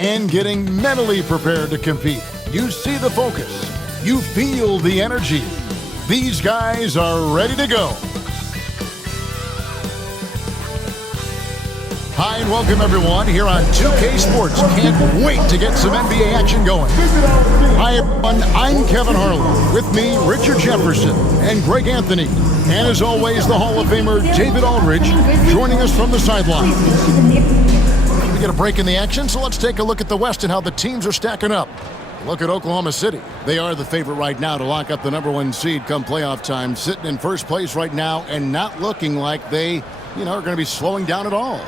and getting mentally prepared to compete. You see the focus. You feel the energy. These guys are ready to go. Hi and welcome everyone here on 2K Sports. Can't wait to get some NBA action going. Hi everyone, I'm Kevin Harlan. With me, Richard Jefferson and Greg Anthony. And as always, the Hall of Famer David Aldridge joining us from the sideline. We get a break in the action, so let's take a look at the West and how the teams are stacking up. Look at Oklahoma City. They are the favorite right now to lock up the #1 seed come playoff time, sitting in first place right now and not looking like they, are going to be slowing down at all.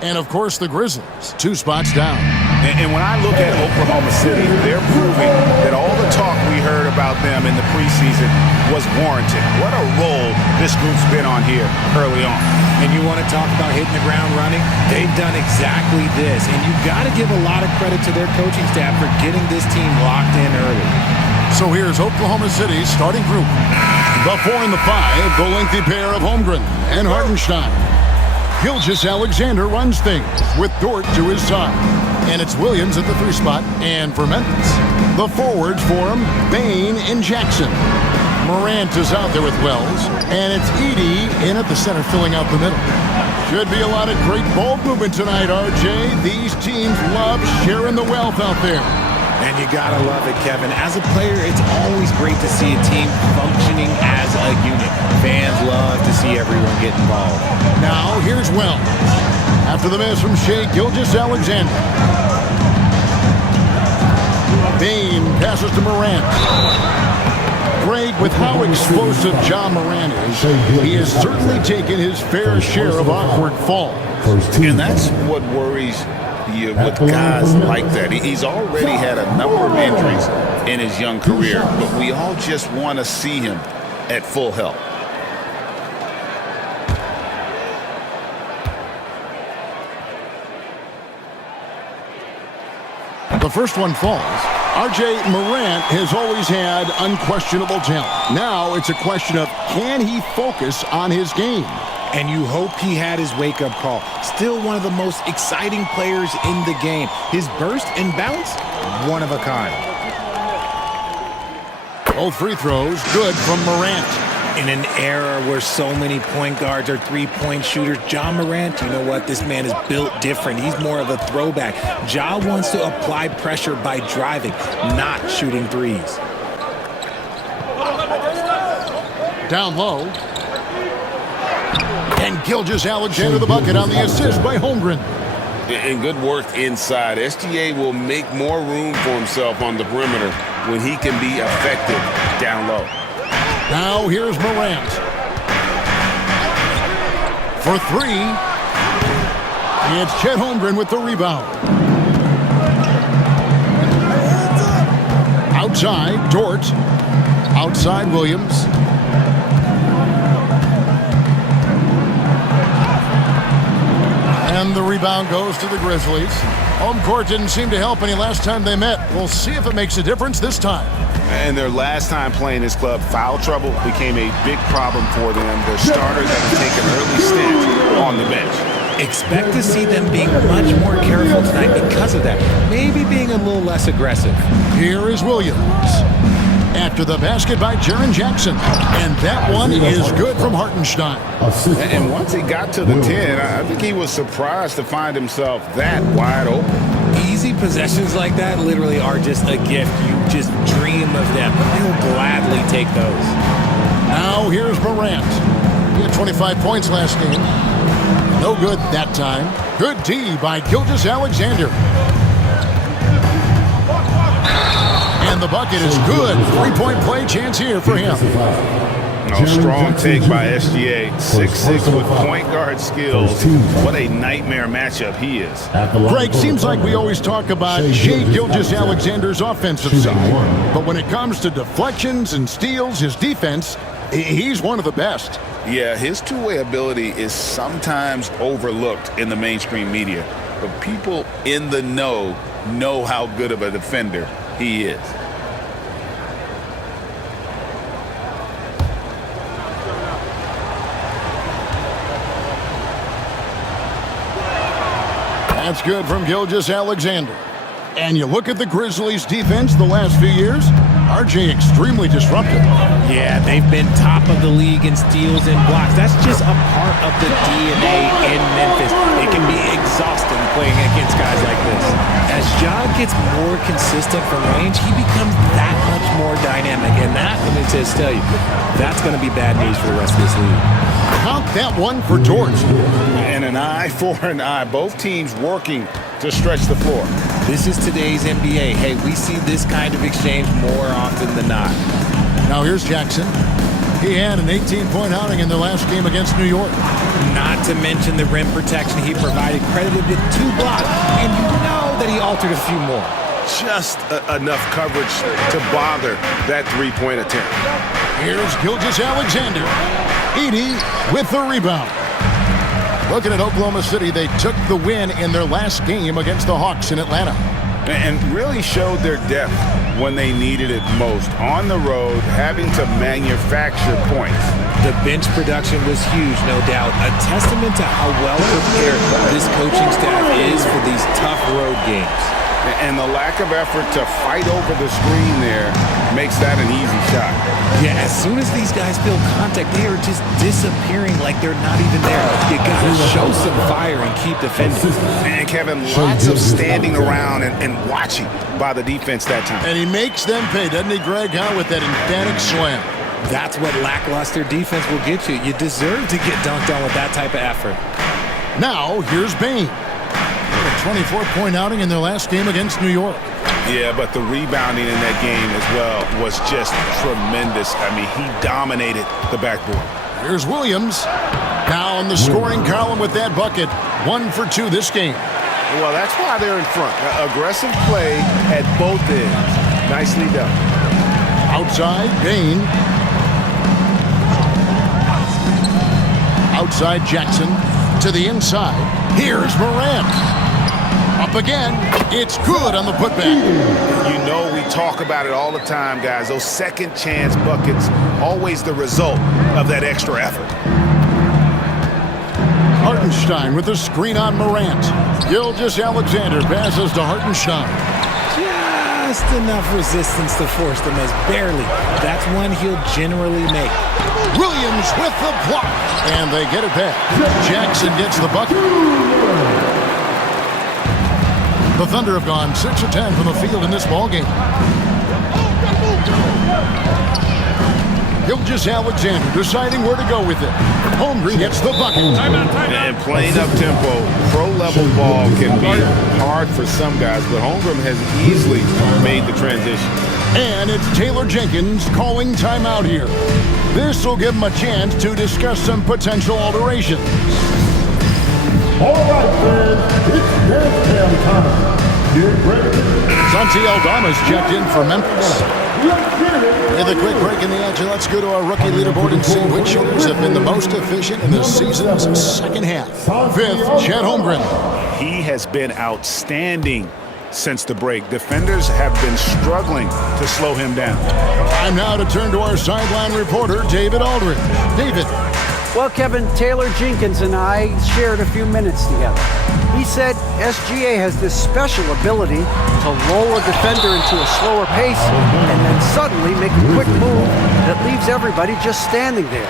And, of course, the Grizzlies, 2 spots down. And when I look at Oklahoma City, they're proving that all the talk we heard about them in the preseason was warranted. What a role this group's been on here early on. And you want to talk about hitting the ground running? They've done exactly this. And you've got to give a lot of credit to their coaching staff for getting this team locked in early. So here's Oklahoma City's starting group. The 4 and the 5, the lengthy pair of Holmgren and Hartenstein. Gilgeous-Alexander runs things with Dort to his side. And it's Williams at the 3 spot. And for Memphis, the forwards for him, Bane and Jackson. Morant is out there with Wells. And it's Edey in at the center filling out the middle. Should be a lot of great ball movement tonight, RJ. These teams love sharing the wealth out there. And you got to love it, Kevin. As a player, it's always great to see a team functioning as a unit. Fans love to see everyone get involved. Now, here's Wells. After the miss from Shai Gilgeous-Alexander. Bane passes to Morant. Greg, with how explosive Ja Morant is, he has certainly taken his fair share of awkward falls. And that's what worries you with guys like that. He's already had a number of injuries in his young career, but we all just want to see him at full health. The first one falls. RJ, Morant has always had unquestionable talent. Now it's a question of, can he focus on his game? And you hope he had his wake-up call. Still one of the most exciting players in the game. His burst and bounce, one of a kind. Both free throws, good from Morant. In an era where so many point guards are three-point shooters, Ja Morant, you know what? This man is built different. He's more of a throwback. Ja wants to apply pressure by driving, not shooting threes. Down low. And Gilgeous-Alexander the bucket on the assist by Holmgren. And good work inside. SGA will make more room for himself on the perimeter when he can be effective down low. Now here's Morant. For 3. It's Chet Holmgren with the rebound. Outside, Dort. Outside, Williams. And the rebound goes to the Grizzlies. Home court didn't seem to help any last time they met. We'll see if it makes a difference this time. And their last time playing this club, foul trouble became a big problem for them. Their starters had to take an early stint on the bench. Expect to see them being much more careful tonight because of that. Maybe being a little less aggressive. Here is Williams. After the basket by Jaren Jackson. And that one is good from Hartenstein. And once he got to the 10, I think he was surprised to find himself that wide open. Easy possessions like that literally are just a gift. You just dream of them. He'll gladly take those. Now here's Morant. He had 25 points last game. No good that time. Good D by Gilgeous-Alexander. And the bucket is good. 3-point play chance here for him. Strong take by SGA. 6'6" with point guard skills. What a nightmare matchup he is. Greg, seems like we always talk about Shai Gilgeous-Alexander's offensive side. But when it comes to deflections and steals, his defense, he's one of the best. Yeah, his two-way ability is sometimes overlooked in the mainstream media. But people in the know how good of a defender he is. That's good from Gilgeous-Alexander. And you look at the Grizzlies' defense the last few years, RJ extremely disruptive. Yeah, they've been top of the league in steals and blocks. That's just a part of the DNA in Memphis. It can be exhausting playing against guys like this. As Ja gets more consistent from range, he becomes that much more dynamic. And that, let me just tell you, that's going to be bad news for the rest of this league. Count that one for George. And an eye for an eye. Both teams working to stretch the floor. This is today's NBA. Hey, we see this kind of exchange more often than not. Now here's Jackson. He had an 18-point outing in their last game against New York. Not to mention the rim protection he provided, credited with 2 blocks. And you know that he altered a few more. Just enough coverage to bother that three-point attempt. Here's Gilgeous-Alexander. Edey with the rebound. Looking at Oklahoma City, they took the win in their last game against the Hawks in Atlanta. And really showed their depth when they needed it most. On the road, having to manufacture points. The bench production was huge, no doubt. A testament to how well prepared this coaching staff is for these tough road games. And the lack of effort to fight over the screen there makes that an easy shot. Yeah, as soon as these guys feel contact, they are just disappearing like they're not even there. You gotta show some fire and keep defending. And Kevin, lots of standing around and watching by the defense that time. And he makes them pay, doesn't he, Greg, with that emphatic slam? That's what lackluster defense will get you. You deserve to get dunked on with that type of effort. Now, here's Bane. A 24-point outing in their last game against New York. Yeah, but the rebounding in that game as well was just tremendous. I mean, he dominated the backboard. Here's Williams. Down the scoring column with that bucket. 1 for 2 this game. Well, that's why they're in front. Aggressive play at both ends. Nicely done. Outside, Bane. Outside, Jackson. To the inside. Here's Morant. Up again. It's good on the putback. You know we talk about it all the time, guys. Those second chance buckets, always the result of that extra effort. Hartenstein with the screen on Morant. Gilgeous-Alexander passes to Hartenstein. Just enough resistance to force the miss. Barely. That's one he'll generally make. Williams with the block. And they get it back. Jackson gets the bucket. The Thunder have gone 6 of 10 from the field in this ballgame. Gilgeous-Alexander deciding where to go with it. Holmgren gets the bucket. And playing up tempo, pro-level ball can be hard for some guys, but Holmgren has easily made the transition. And it's Taylor Jenkins calling timeout here. This will give him a chance to discuss some potential alterations. All right, fans, it's halftime time. Get ready. Santi Aldama's checked in for Memphis. With a quick break in the action, let's go to our rookie leaderboard and see which shooters have been the most efficient in the season's second half. 5th, Chet Holmgren. He has been outstanding since the break. Defenders have been struggling to slow him down. Time now to turn to our sideline reporter, David Aldridge. David. Well, Kevin, Taylor Jenkins and I shared a few minutes together. He said SGA has this special ability to lull a defender into a slower pace and then suddenly make a quick move that leaves everybody just standing there.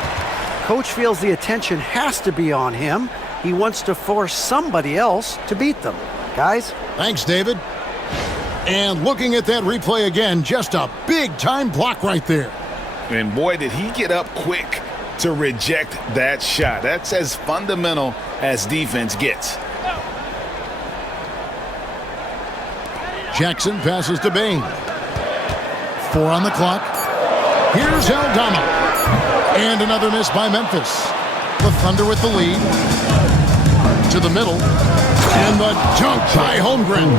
Coach feels the attention has to be on him. He wants to force somebody else to beat them. Guys? Thanks, David. And looking at that replay again, just a big-time block right there. And boy, did he get up quick to reject that shot. That's as fundamental as defense gets. Jackson passes to Bane. 4 on the clock. Here's Aldama. And another miss by Memphis. The Thunder with the lead. To the middle. And the dunk by Holmgren.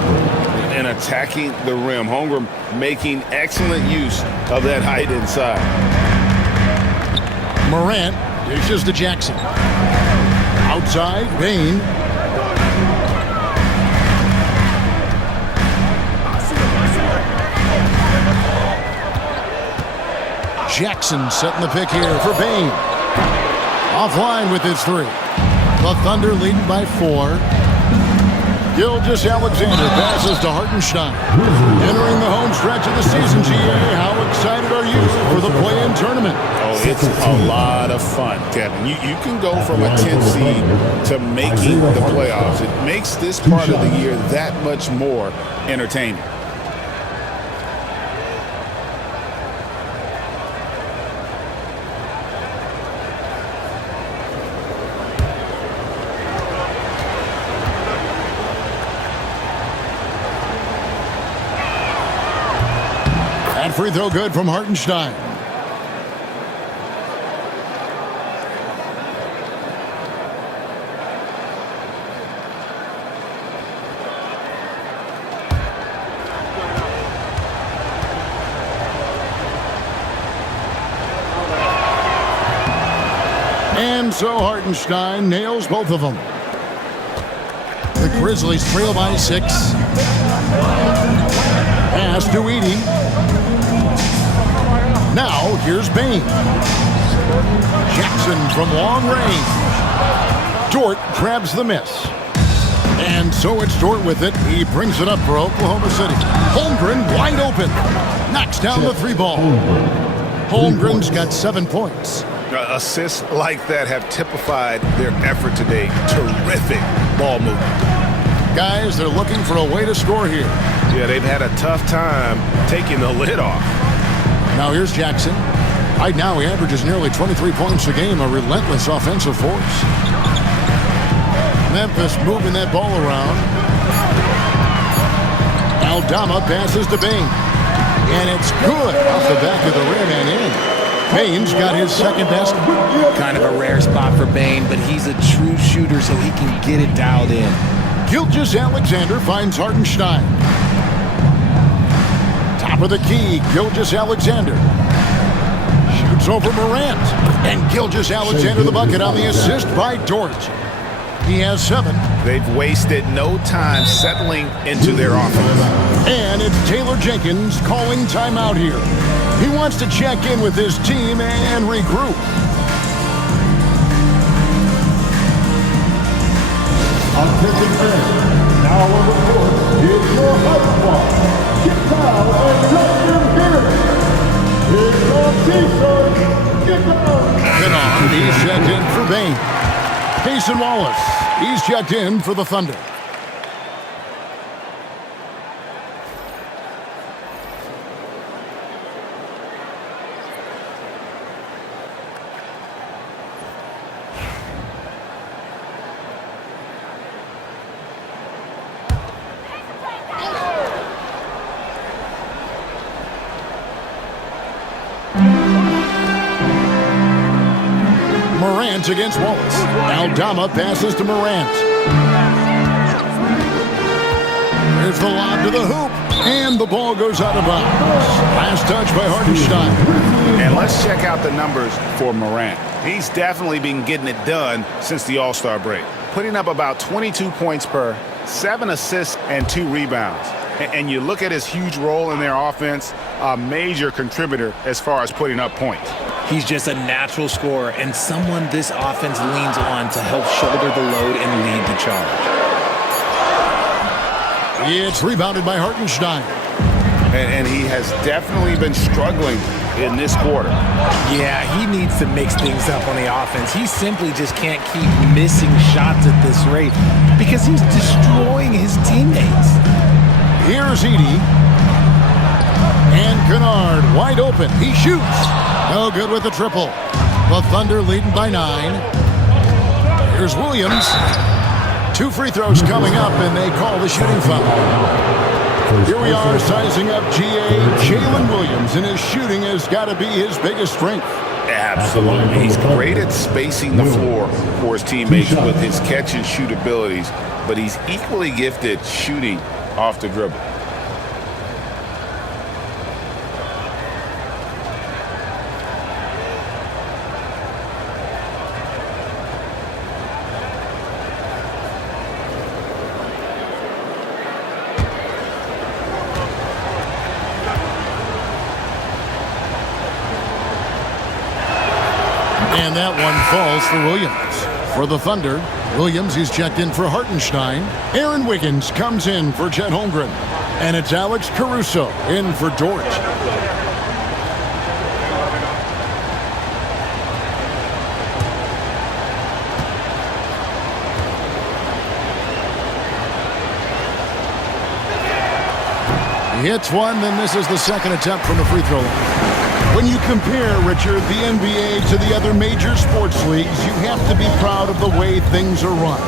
And attacking the rim. Holmgren making excellent use of that height inside. Morant dishes to Jackson. Outside, Bane. Jackson setting the pick here for Bane. Offline with his 3. The Thunder leading by 4. Gilgeous-Alexander passes to Hartenstein. Entering the home stretch of the season, GA, how excited are you for the play-in tournament? Oh, it's a lot of fun, Kevin. You can go from a 10th seed to making the playoffs. It makes this part of the year that much more entertaining. That free throw good from Hartenstein. And so Hartenstein nails both of them. The Grizzlies trail by 6. Pass to Edey. Now, here's Bain. Jackson from long range. Dort grabs the miss. And so it's Dort with it. He brings it up for Oklahoma City. Holmgren wide open. Knocks down the 3-ball. Holmgren's got 7 points. Assists like that have typified their effort today. Terrific ball movement. Guys, they're looking for a way to score here. Yeah, they've had a tough time taking the lid off. Now here's Jackson. Right now he averages nearly 23 points a game, a relentless offensive force. Memphis moving that ball around. Aldama passes to Bain. And it's good off the back of the rim and in. Bain's got his second best. Kind of a rare spot for Bain, but he's a true shooter, so he can get it dialed in. Gilgeous-Alexander finds Hartenstein. Top of the key, Gilgeous-Alexander. Shoots over Morant. And Gilgeous-Alexander the bucket on the assist by Dort. He has 7. They've wasted no time settling into their offense. And it's Taylor Jenkins calling timeout here. He wants to check in with his team and regroup. Attention fans, now on the court is your hype squad. Get down and let them hear it. It's your T-shirt. Get down. Kennard, he's checked in for Bain. Payson Wallace, he's checked in for the Thunder. Morant against Wallace. Aldama passes to Morant. Here's the lob to the hoop. And the ball goes out of bounds. Last touch by Hartenstein. And let's check out the numbers for Morant. He's definitely been getting it done since the All-Star break. Putting up about 22 points per, 7 assists, and 2 rebounds. And you look at his huge role in their offense, a major contributor as far as putting up points. He's just a natural scorer and someone this offense leans on to help shoulder the load and lead the charge. It's rebounded by Hartenstein. And he has definitely been struggling in this quarter. Yeah, he needs to mix things up on the offense. He simply just can't keep missing shots at this rate because he's destroying his teammates. Here's Edey. And Kennard wide open. He shoots. No good with the triple. The Thunder leading by 9. Here's Williams. 2 free throws coming up, and they call the shooting foul. Here we are sizing up GA. Jalen Williams, and his shooting has got to be his biggest strength. Absolutely. He's great at spacing the floor for his teammates with his catch and shoot abilities, but he's equally gifted shooting off the dribble. And that one falls for Williams. For the Thunder, Williams, he's checked in for Hartenstein. Aaron Wiggins comes in for Chet Holmgren. And it's Alex Caruso in for Dort. He hits one, then this is the second attempt from the free throw line. When you compare, Richard, the NBA to the other major sports leagues, you have to be proud of the way things are run.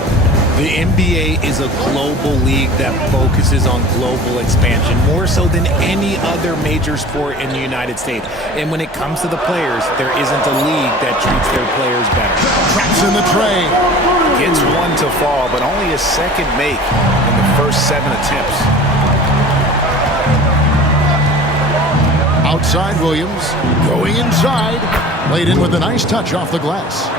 The NBA is a global league that focuses on global expansion, more so than any other major sport in the United States. And when it comes to the players, there isn't a league that treats their players better. Traps in the tray. Gets one to fall, but only a second make in the first 7 attempts. Outside Williams, going inside. Laid in with a nice touch off the glass.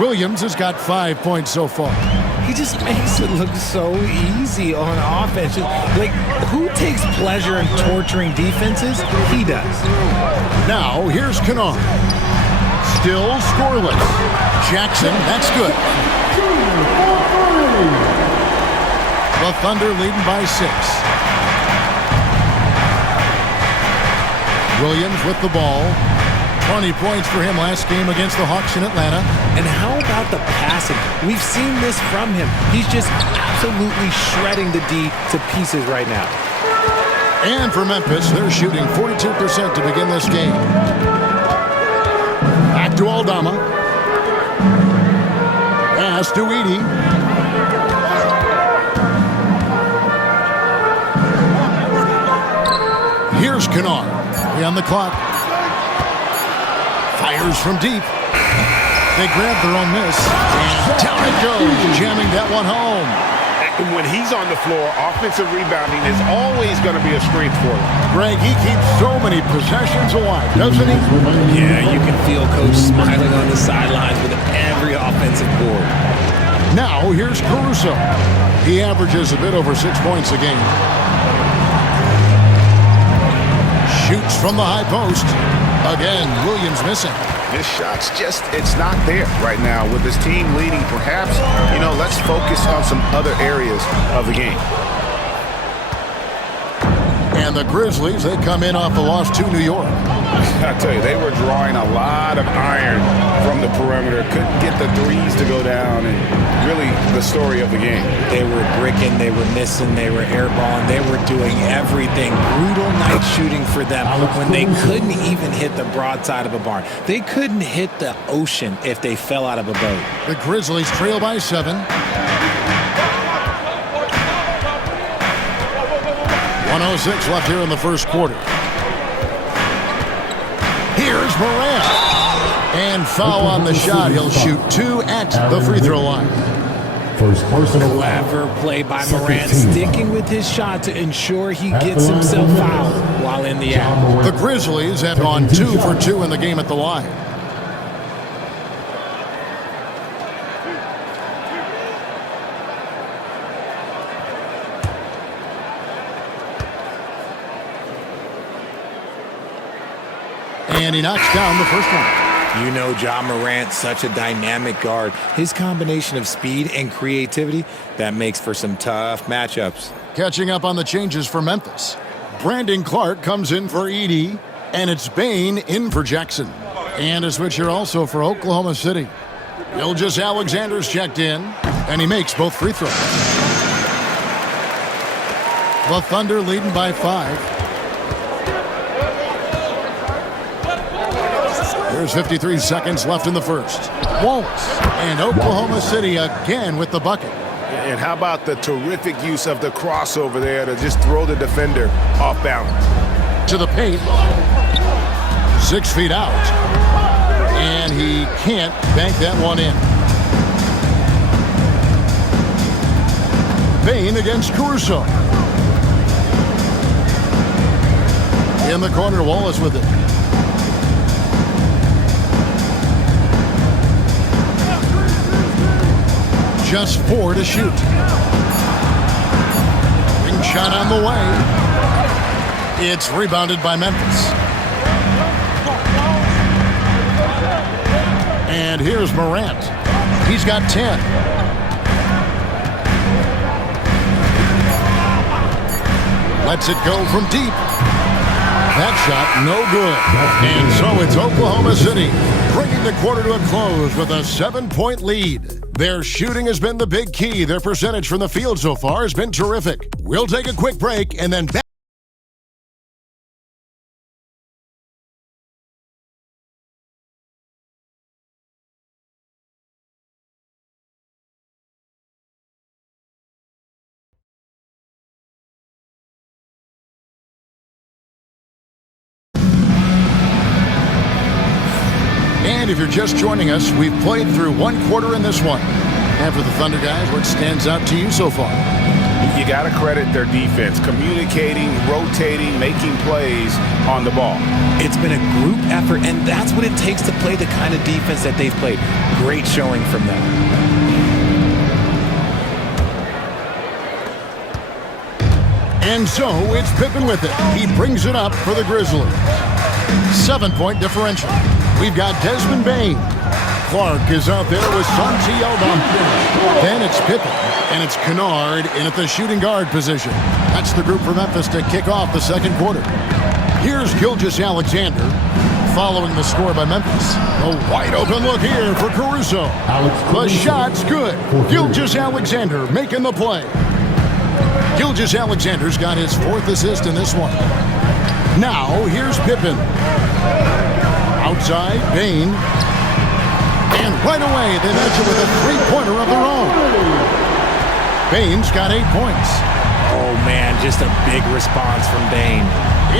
Williams has got 5 points so far. He just makes it look so easy on offense. Like, who takes pleasure in torturing defenses? He does. Now, here's Kennard. Still scoreless. Jackson, that's good. The Thunder leading by 6. Williams with the ball. 20 points for him last game against the Hawks in Atlanta. And how about the passing? We've seen this from him. He's just absolutely shredding the D to pieces right now. And for Memphis, they're shooting 42% to begin this game. Back to Aldama. Pass to Edey. Here's Kennard. On the clock. Fires from deep. They grab their own miss. And down it goes, jamming that one home. When he's on the floor, offensive rebounding is always going to be a strength for him. Greg, he keeps so many possessions alive, doesn't he? Yeah, you can feel Coach smiling on the sidelines with every offensive board. Now, here's Caruso. He averages a bit over 6 points a game. Shoots from the high post. Again, Williams missing. His shot's just, it's not there right now. With his team leading, perhaps, let's focus on some other areas of the game. And the Grizzlies, they come in off the loss to New York. I tell you, they were drawing a lot of iron from the perimeter. Couldn't get the threes to go down, and really the story of the game. They were bricking, they were missing, they were airballing, they were doing everything. Brutal night shooting for them when they couldn't even hit the broadside of a barn. They couldn't hit the ocean if they fell out of a boat. The Grizzlies trail by 7. 1:06 left here in the first quarter. Here's Morant. And foul on the shot. He'll shoot 2 at the free throw line. First personal. Clever play by Morant, sticking with his shot to ensure he gets himself fouled while in the act. The Grizzlies have gone 2 for 2 in the game at the line. And he knocks down the first one. You know Ja Morant, such a dynamic guard. His combination of speed and creativity, that makes for some tough matchups. Catching up on the changes for Memphis. Brandon Clark comes in for Edey, and it's Bane in for Jackson. And a switch here also for Oklahoma City. Gilgeous Alexander's checked in, and he makes both free throws. The Thunder leading by 5. There's 53 seconds left in the first. Won't. And Oklahoma City again with the bucket. And how about the terrific use of the crossover there to just throw the defender off balance. To the paint. 6 feet out. And he can't bank that one in. Bane against Caruso. In the corner, Wallace with it. Just 4 to shoot. Ring shot on the way. It's rebounded by Memphis. And here's Morant. He's got 10. Lets it go from deep. That shot, no good. And so it's Oklahoma City bringing the quarter to a close with a 7-point lead. Their shooting has been the big key. Their percentage from the field so far has been terrific. We'll take a quick break and then back. And if you're just joining us, we've played through one quarter in this one. And for the Thunder guys, what stands out to you so far? You got to credit their defense, communicating, rotating, making plays on the ball. It's been a group effort, and that's what it takes to play the kind of defense that they've played. Great showing from them. And so it's Pippen with it. He brings it up for the Grizzlies. 7-point differential. We've got Desmond Bane. Clark is out there with Santi Aldama. Then it's Pippen, and it's Kennard in at the shooting guard position. That's the group for Memphis to kick off the second quarter. Here's Gilgeous-Alexander following the score by Memphis. A wide open look here for Caruso. The shot's good. Gilgeous-Alexander making the play. Gilgeous-Alexander's got his 4th assist in this one. Now, here's Pippen. Outside, Bane. And right away, they match it with a three-pointer of their own. Bane's got 8 points. Oh, man, just a big response from Bane.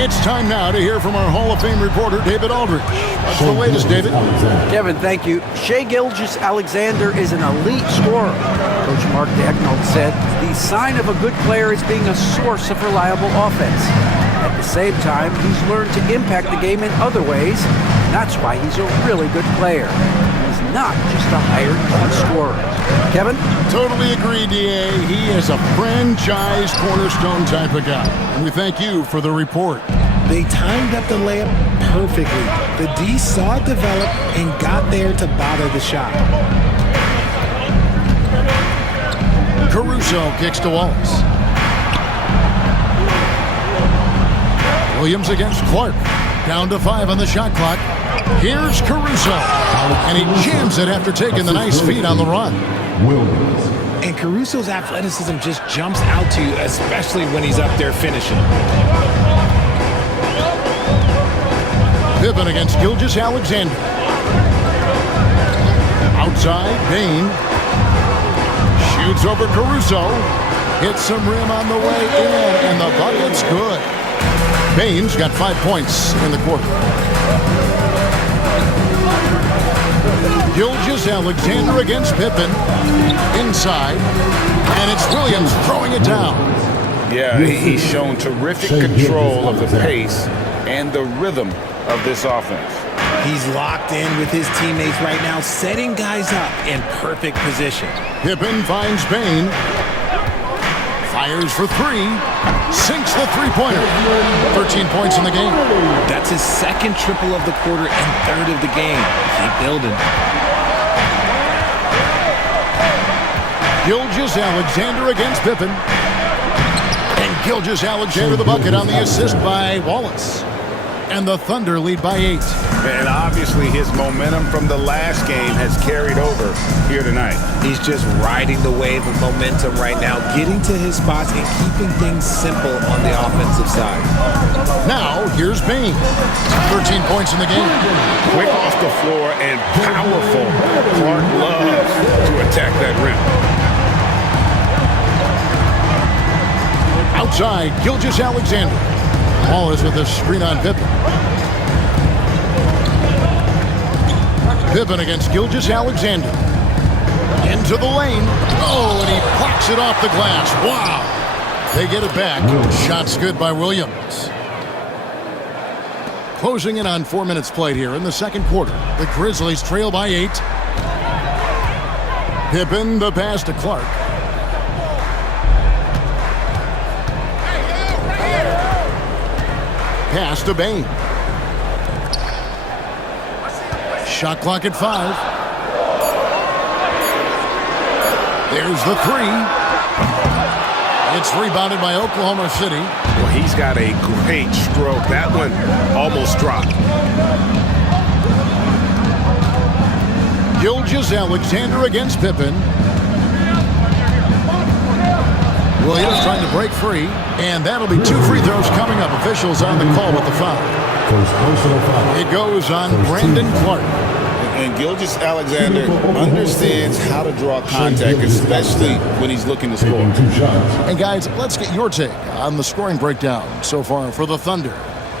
It's time now to hear from our Hall of Fame reporter, David Aldridge. What's the latest, David? Kevin, thank you. Shai Gilgeous-Alexander is an elite scorer. Coach Mark Daigneault said the sign of a good player is being a source of reliable offense. At the same time, he's learned to impact the game in other ways. That's why he's a really good player. He's not just a hired gun scorer. Kevin? Totally agree, D.A. He is a franchise cornerstone type of guy. And we thank you for the report. They timed up the layup perfectly. The D saw it develop and got there to bother the shot. Caruso kicks to Wallace. Williams against Clark. Down to 5 on the shot clock. Here's Caruso. And he jams it after taking the nice feed on the run. And Caruso's athleticism just jumps out to you, especially when he's up there finishing. Pippen against Gilgeous-Alexander. Outside, Bane. Shoots over Caruso. Hits some rim on the way in, and the bucket's good. Bane's got 5 points in the quarter. Gilgeous-Alexander against Pippen. Inside. And it's Williams throwing it down. Yeah, he's shown terrific control of the pace and the rhythm of this offense. He's locked in with his teammates right now, setting guys up in perfect position. Pippen finds Bane. Fires for 3. Sinks the three-pointer. 13 points in the game. That's his second triple of the quarter and 3rd of the game. Keep building. Gilgeous-Alexander against Pippen. And Gilgeous-Alexander the bucket on the assist by Wallace. And the Thunder lead by 8. And obviously his momentum from the last game has carried over here tonight. He's just riding the wave of momentum right now, getting to his spots and keeping things simple on the offensive side. Now, here's Bane. 13 points in the game. Quick off the floor and powerful. Clark loves to attack that rim. Outside, Gilgeous-Alexander. Ball is with a screen on Pippen. Pippen against Gilgeous-Alexander. Into the lane. Oh, and he blocks it off the glass. Wow. They get it back. Shot's good by Williams. Closing in on 4 minutes played here in the second quarter. The Grizzlies trail by 8. Pippen, the pass to Clark. Pass to Bane. Shot clock at 5. There's the three. It's rebounded by Oklahoma City. Well, he's got a great stroke. That one almost dropped. Gilgeous-Alexander against Pippen. Williams trying to break free, and that'll be 2 free throws coming up. Officials on the call with the foul. It goes on Brandon Clark. And Gilgeous-Alexander understands how to draw contact, especially when he's looking to score. And guys, let's get your take on the scoring breakdown so far for the Thunder.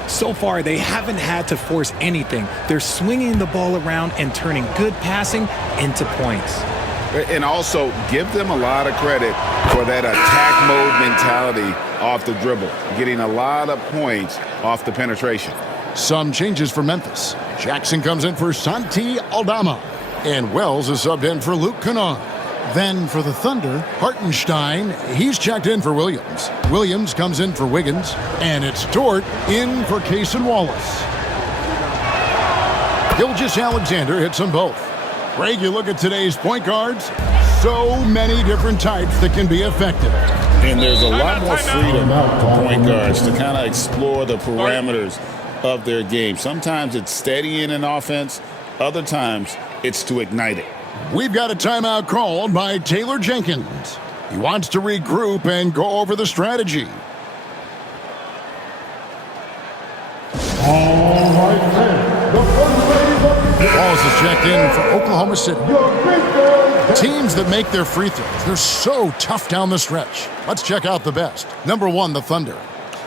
So far, they haven't had to force anything. They're swinging the ball around and turning good passing into points. And also, give them a lot of credit for that attack mode mentality off the dribble, getting a lot of points off the penetration. Some changes for Memphis. Jackson comes in for Santi Aldama, and Wells is subbed in for Luke Kennard. Then for the Thunder, Hartenstein, he's checked in for Williams. Williams comes in for Wiggins, and it's Dort in for Cason Wallace. Gilgeous-Alexander hits them both. Greg, you look at today's point guards, so many different types that can be effective. And there's a lot more freedom for point guards to kind of explore the parameters of their game. Sometimes it's steadying an offense. Other times it's to ignite it. We've got a timeout called by Taylor Jenkins. He wants to regroup and go over the strategy. All right, then. The first lady of the Wallace is checked in for Oklahoma City. your big girl, Teams that make their free throws, they're so tough down the stretch. Let's check out the best. Number 1, the Thunder.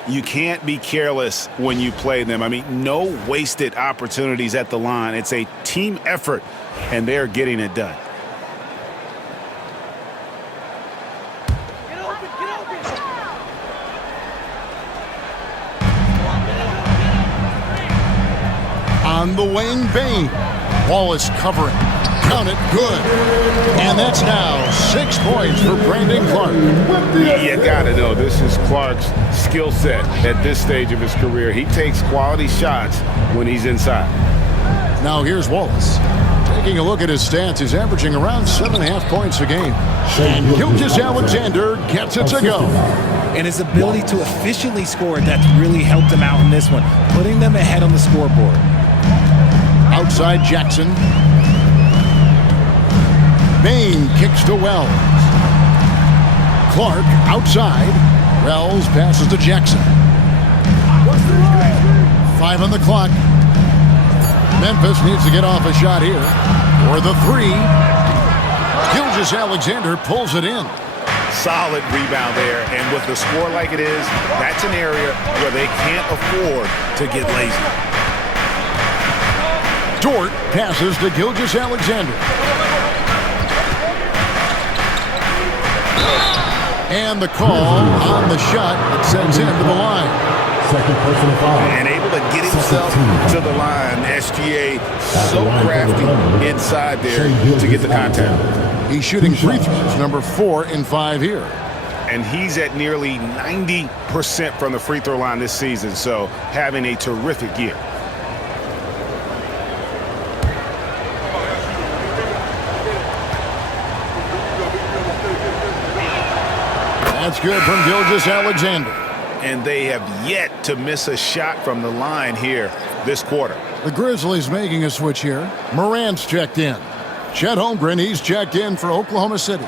You can't be careless when you play them. I mean, no wasted opportunities at the line. It's a team effort, and they're getting it done. On the wing, Bain. Wallace covering. Count it, good. And that's now 6 points for Brandon Clark. You gotta know, this is Clark's skill set at this stage of his career. He takes quality shots when he's inside. Now here's Wallace. Taking a look at his stats, he's averaging around 7.5 points a game. And Gilgeous-Alexander gets it to go. And his ability to efficiently score, that's really helped him out in this one, putting them ahead on the scoreboard. Outside Jackson. Bain kicks to Wells. Clark outside. Wells passes to Jackson. 5 on the clock. Memphis needs to get off a shot here. For the 3. Gilgeous-Alexander pulls it in. Solid rebound there, and with the score like it is, that's an area where they can't afford to get lazy. Dort passes to Gilgeous-Alexander. And the call on the shot that sends him to the line. second personal foul. And able to get himself to the line. SGA so crafty inside there to get the contact. He's shooting free throws, number 4 in 5 here. And he's at nearly 90% from the free throw line this season, so having a terrific year. That's good from Gilgeous-Alexander. And they have yet to miss a shot from the line here this quarter. The Grizzlies making a switch here. Morant's checked in. Chet Holmgren, he's checked in for Oklahoma City.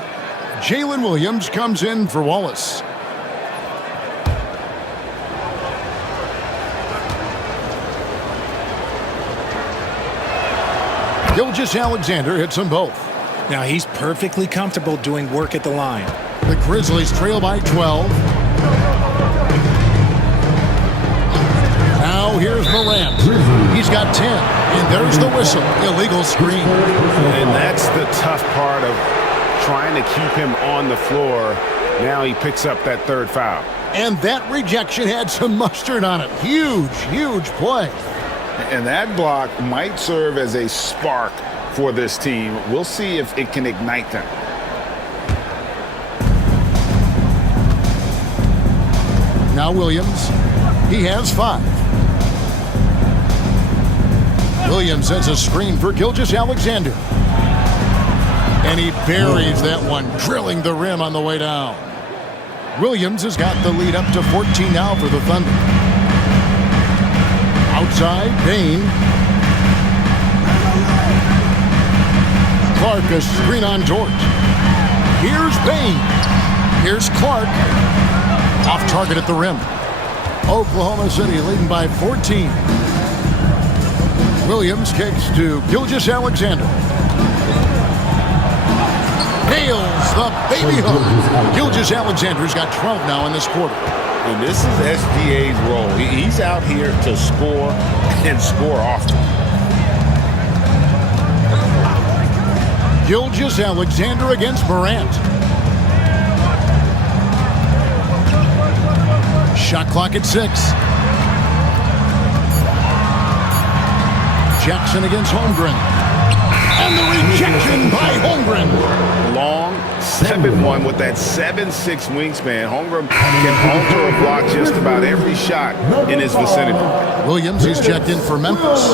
Jalen Williams comes in for Wallace. Gilgeous-Alexander hits them both. Now he's perfectly comfortable doing work at the line. The Grizzlies trail by 12. Now here's Morant. He's got 10. And there's the whistle. Illegal screen. And that's the tough part of trying to keep him on the floor. Now he picks up that third foul. And that rejection had some mustard on it. Huge, huge play. And that block might serve as a spark for this team. We'll see if it can ignite them. Now Williams. He has 5. Williams sends a screen for Gilgeous-Alexander. And he buries that one, drilling the rim on the way down. Williams has got the lead up to 14 now for the Thunder. Outside, Bain. Clark, a screen on George. Here's Bain. Here's Clark. Off target at the rim. Oklahoma City leading by 14. Williams kicks to Gilgeous-Alexander. Nails the baby hook. Gilgeous-Alexander's got 12 now in this quarter. And this is SGA's role. He's out here to score and score often. Gilgeous-Alexander against Morant. Shot clock at 6. Jackson against Holmgren. And the rejection by Holmgren. Long 7-1 with that 7'6" wingspan. Holmgren can alter or block just about every shot in his vicinity. Williams, he's checked in for Memphis.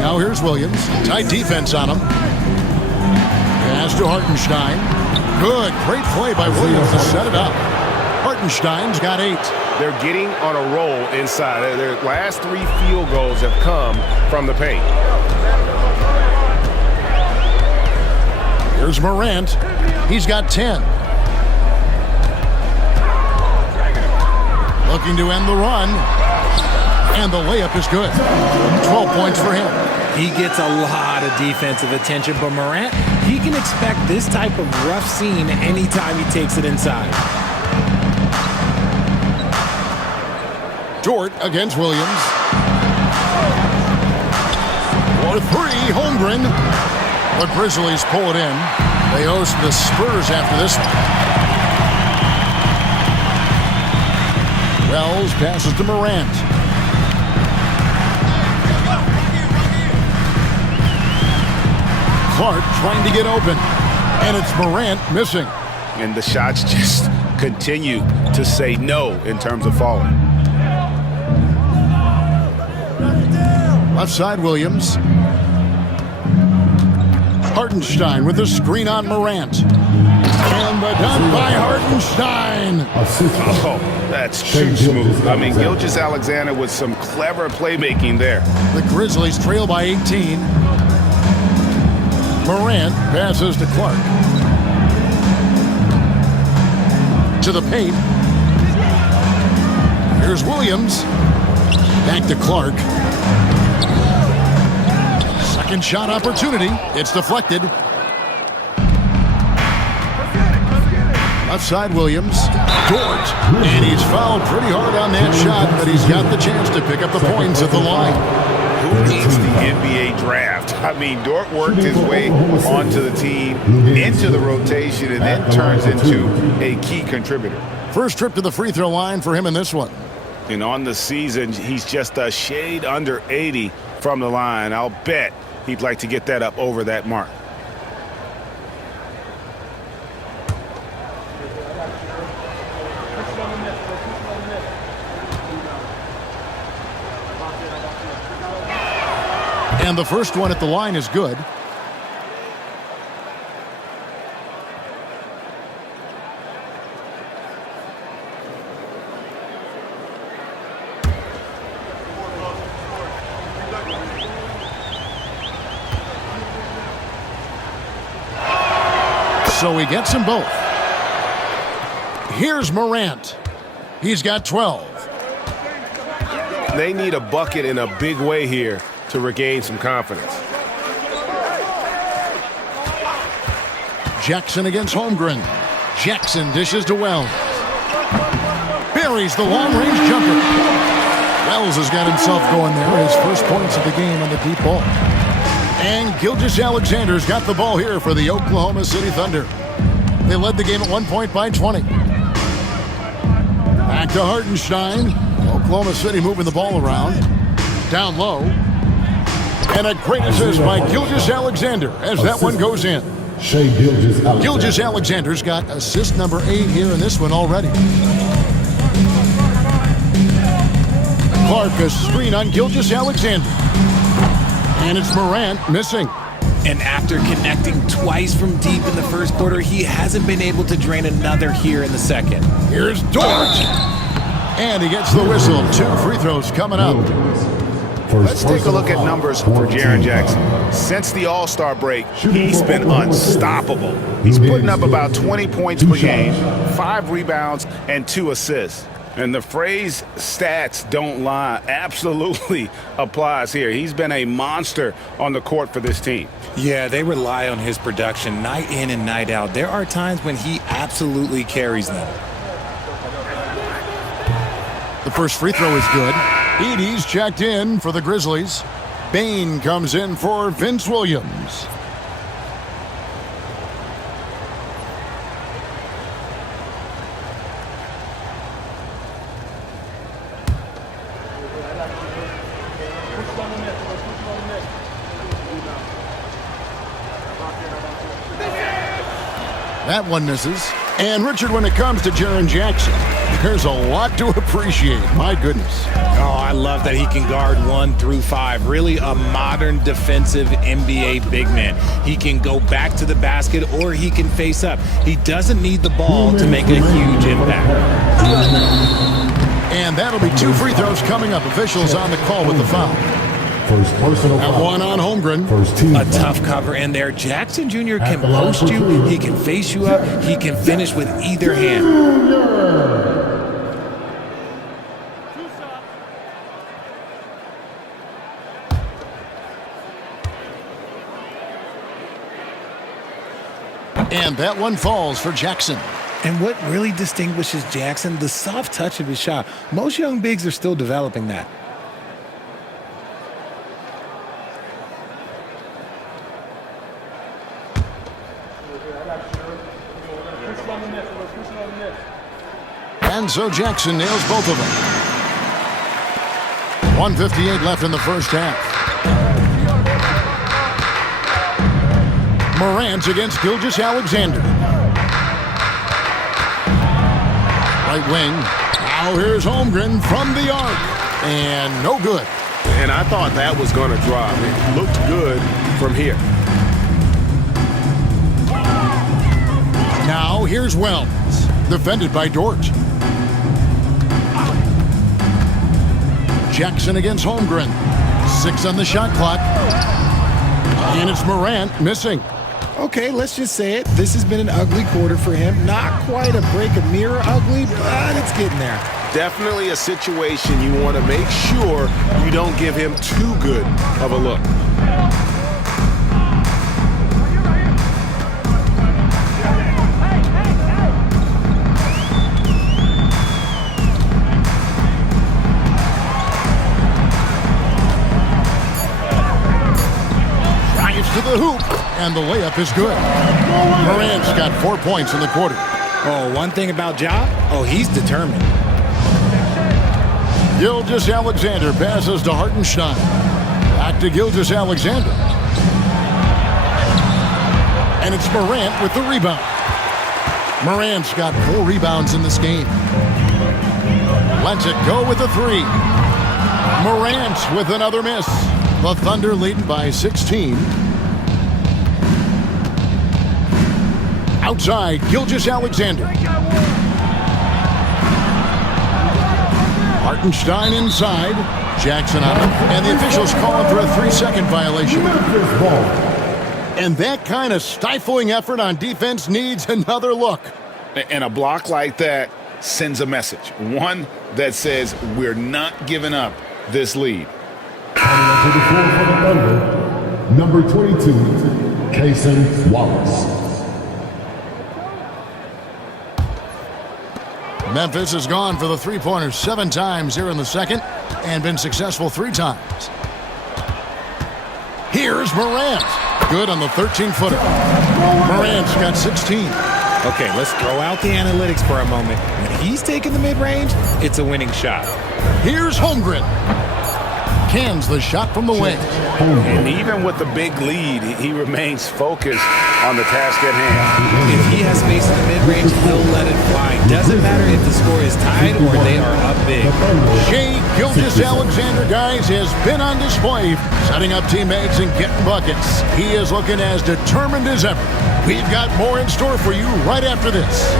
Now here's Williams. Tight defense on him. Pass to Hartenstein. Good. Great play by Williams to set it up. Hartenstein's got 8. They're getting on a roll inside. Their last 3 field goals have come from the paint. Here's Morant. He's got 10. Looking to end the run. And the layup is good. 12 points for him. He gets a lot of defensive attention, but Morant, he can expect this type of rough scene anytime he takes it inside. Dort against Williams. For 3, Holmgren. The Grizzlies pull it in. They host the Spurs after this one. Wells passes to Morant. Clark trying to get open. And it's Morant missing. And the shots just continue to say no in terms of falling. Left side, Williams. Hartenstein with a screen on Morant. And the dunk by Hartenstein. Oh, that's too smooth. I mean, Gilgeous-Alexander with some clever playmaking there. The Grizzlies trail by 18. Morant passes to Clark. To the paint. Here's Williams. Back to Clark. Second shot opportunity. It's deflected. Left side, Williams. Dort. And he's fouled pretty hard on that shot, but he's got the chance to pick up the points at the line. Who needs the NBA draft? I mean, Dort worked his way onto the team, into the rotation, and then turns into a key contributor. First trip to the free throw line for him in this one. And on the season, he's just a shade under 80 from the line. I'll bet he'd like to get that up over that mark. And the first one at the line is good. So he gets them both. Here's Morant. He's got 12. They need a bucket in a big way here to regain some confidence. Jackson against Holmgren. Jackson dishes to Wells. Buries the long-range jumper. Wells has got himself going there. His first points of the game on the deep ball. And Gilgeous-Alexander's got the ball here for the Oklahoma City Thunder. They led the game at 1 point by 20. Back to Hartenstein. Oklahoma City moving the ball around. Down low. And a great assist by Gilgeous-Alexander as that one goes in. Gilgeous-Alexander's got assist number 8 here in this one already. Clark, a screen on Gilgeous-Alexander. And it's Morant missing. And after connecting twice from deep in the first quarter, he hasn't been able to drain another here in the second. Here's Dort. And he gets the whistle. 2 free throws coming up. Let's take a look at numbers for Jaren Jackson. Since the All-Star break, he's been unstoppable. He's putting up about 20 points per game, 5 rebounds, and 2 assists. And the phrase stats don't lie absolutely applies here. He's been a monster on the court for this team. Yeah, they rely on his production night in and night out. There are times when he absolutely carries them. The first free throw is good. Edey's checked in for the Grizzlies. Bane comes in for Vince Williams. That one misses. And Richard, when it comes to Jaren Jackson, there's a lot to appreciate. My goodness. Oh, I love that he can guard 1 through 5. Really a modern defensive NBA big man. He can go back to the basket or he can face up. He doesn't need the ball to make a huge impact. And that'll be 2 free throws coming up. Officials on the call with the foul. First personal That foul. one on Holmgren. First team A foul. tough cover in there. Jackson Jr. can post you. He can face you up. He can finish with either hand. And that one falls for Jackson. And what really distinguishes Jackson, the soft touch of his shot. Most young bigs are still developing that. And so Jackson nails both of them. 1:58 left in the first half. Morant against Gilgeous-Alexander. Right wing. Now here's Holmgren from the arc. And no good. And I thought that was going to drop. It looked good from here. Now here's Wells. Defended by Dort. Jackson against Holmgren. 6 on the shot clock. And it's Morant missing. Okay, let's just say it. This has been an ugly quarter for him. Not quite a break a mirror ugly, but it's getting there. Definitely a situation you want to make sure you don't give him too good of a look. To the hoop, and the layup is good. Morant's got 4 points in the quarter. Oh, one thing about Ja, he's determined. Gilgeous-Alexander passes to Hartenstein. Back to Gilgeous-Alexander. And it's Morant with the rebound. Morant's got 4 rebounds in this game. Lets it go with a 3. Morant with another miss. The Thunder lead by 16. Outside, Gilgeous-Alexander. Hartenstein inside. Jackson on him. And the officials calling for a 3-second violation. And that kind of stifling effort on defense needs another look. And a block like that sends a message. One that says we're not giving up this lead. To the floor for the Thunder, number 22, Cason Wallace. Memphis has gone for the three-pointers 7 times here in the second and been successful 3 times. Here's Morant. Good on the 13-footer. Morant's got 16. Okay, let's throw out the analytics for a moment. When he's taking the mid-range, it's a winning shot. Here's Holmgren. Cans the shot from the wing. And even with the big lead, he remains focused on the task at hand. If he has space in the mid-range, he'll let it fly. Doesn't matter if the score is tied or they are up big. Shea Gilgeous Alexander, guys, has been on display, setting up teammates and getting buckets. He is looking as determined as ever. We've got more in store for you right after this.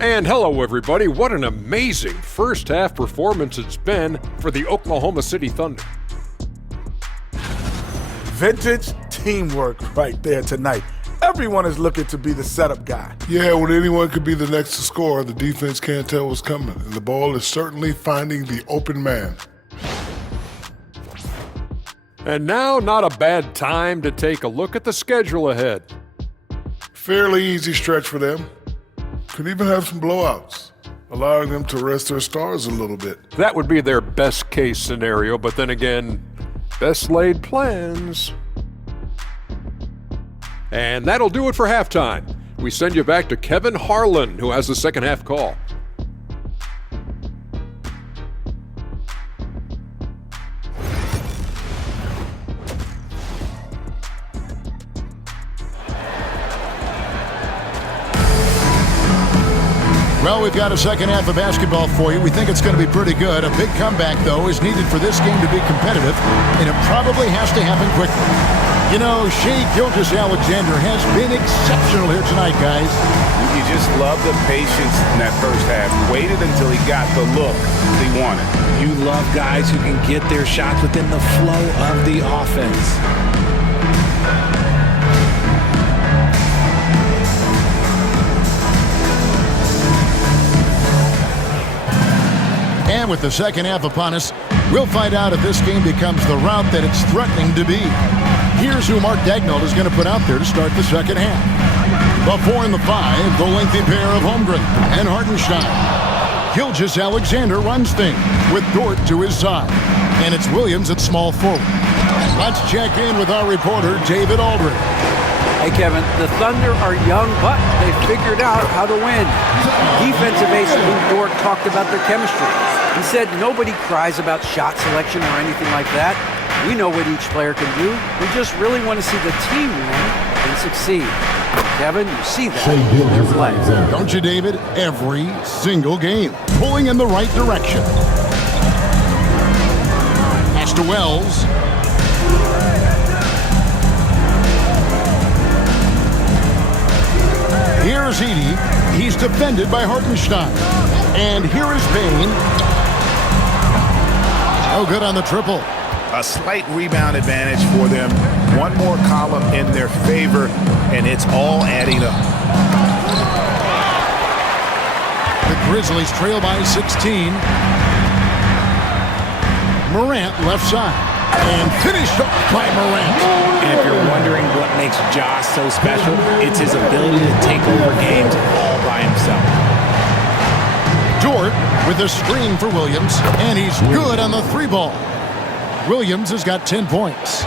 And hello, everybody. What an amazing first half performance it's been for the Oklahoma City Thunder. Vintage teamwork right there tonight. Everyone is looking to be the setup guy. Yeah, when anyone could be the next to score, the defense can't tell what's coming, and the ball is certainly finding the open man. And now, not a bad time to take a look at the schedule ahead. Fairly easy stretch for them. Could even have some blowouts, allowing them to rest their stars a little bit. That would be their best case scenario, but then again, best laid plans. And that'll do it for halftime. We send you back to Kevin Harlan, who has the second half call. Well, we've got a second half of basketball for you. We think it's going to be pretty good. A big comeback, though, is needed for this game to be competitive, and it probably has to happen quickly. You know, Shai Gilgeous-Alexander has been exceptional here tonight, guys. You just love the patience in that first half. Waited until he got the look he wanted. You love guys who can get their shots within the flow of the offense. And with the second half upon us, we'll find out if this game becomes the route that it's threatening to be. Here's who Mark Daigneault is going to put out there to start the second half. The 4 and the 5, the lengthy pair of Holmgren and Hartenstein. Gilgeous-Alexander runs things with Dort to his side. And it's Williams at small forward. Let's check in with our reporter, David Aldridge. Hey, Kevin, the Thunder are young, but they figured out how to win. Defensive ace Lou Dort talked about their chemistry. He said nobody cries about shot selection or anything like that. We know what each player can do. We just really want to see the team win and succeed. Kevin, you see that in their play. Don't you, David? Every single game. Pulling in the right direction. Pass to Wells. Here's Edey. He's defended by Hartenstein. And here is Payne. Oh, good on the triple. A slight rebound advantage for them. One more column in their favor, and it's all adding up. The Grizzlies trail by 16. Morant left side. And finished off by Morant. And if you're wondering what makes Josh so special, it's his ability to take over games all by himself. Dort with a screen for Williams, and he's good on the 3-ball. Williams has got 10 points.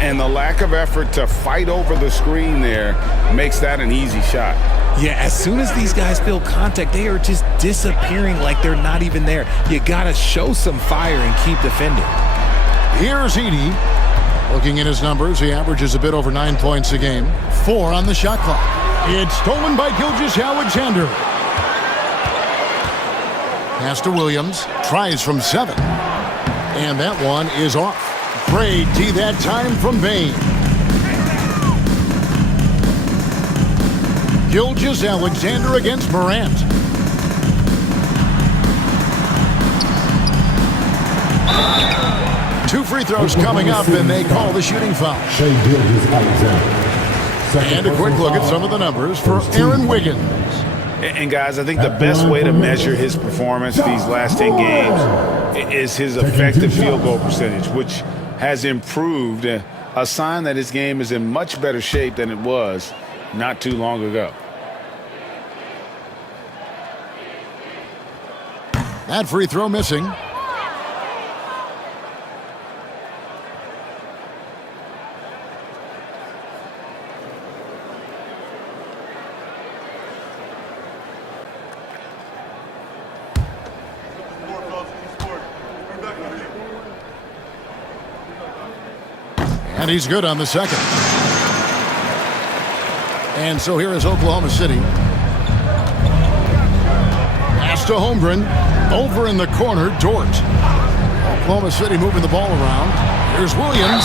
And the lack of effort to fight over the screen there makes that an easy shot. Yeah, as soon as these guys feel contact, they are just disappearing like they're not even there. You got to show some fire and keep defending. Here's Edey. Looking at his numbers, he averages a bit over 9 points a game. 4 on the shot clock. It's stolen by Gilgeous-Alexander. Pass to Williams. Tries from 7. And that one is off. Great D that time from Bain. Gilgeous-Alexander against Morant. Two free throws coming up, and they call the shooting foul. And a quick look at some of the numbers for Aaron Wiggins. And guys, I think the best way to measure his performance these last 10 games is his effective field goal percentage, which has improved, a sign that his game is in much better shape than it was not too long ago. That free throw missing. And he's good on the second. And so here is Oklahoma City. Pass to Holmgren. Over in the corner, Dort. Oklahoma City moving the ball around. Here's Williams.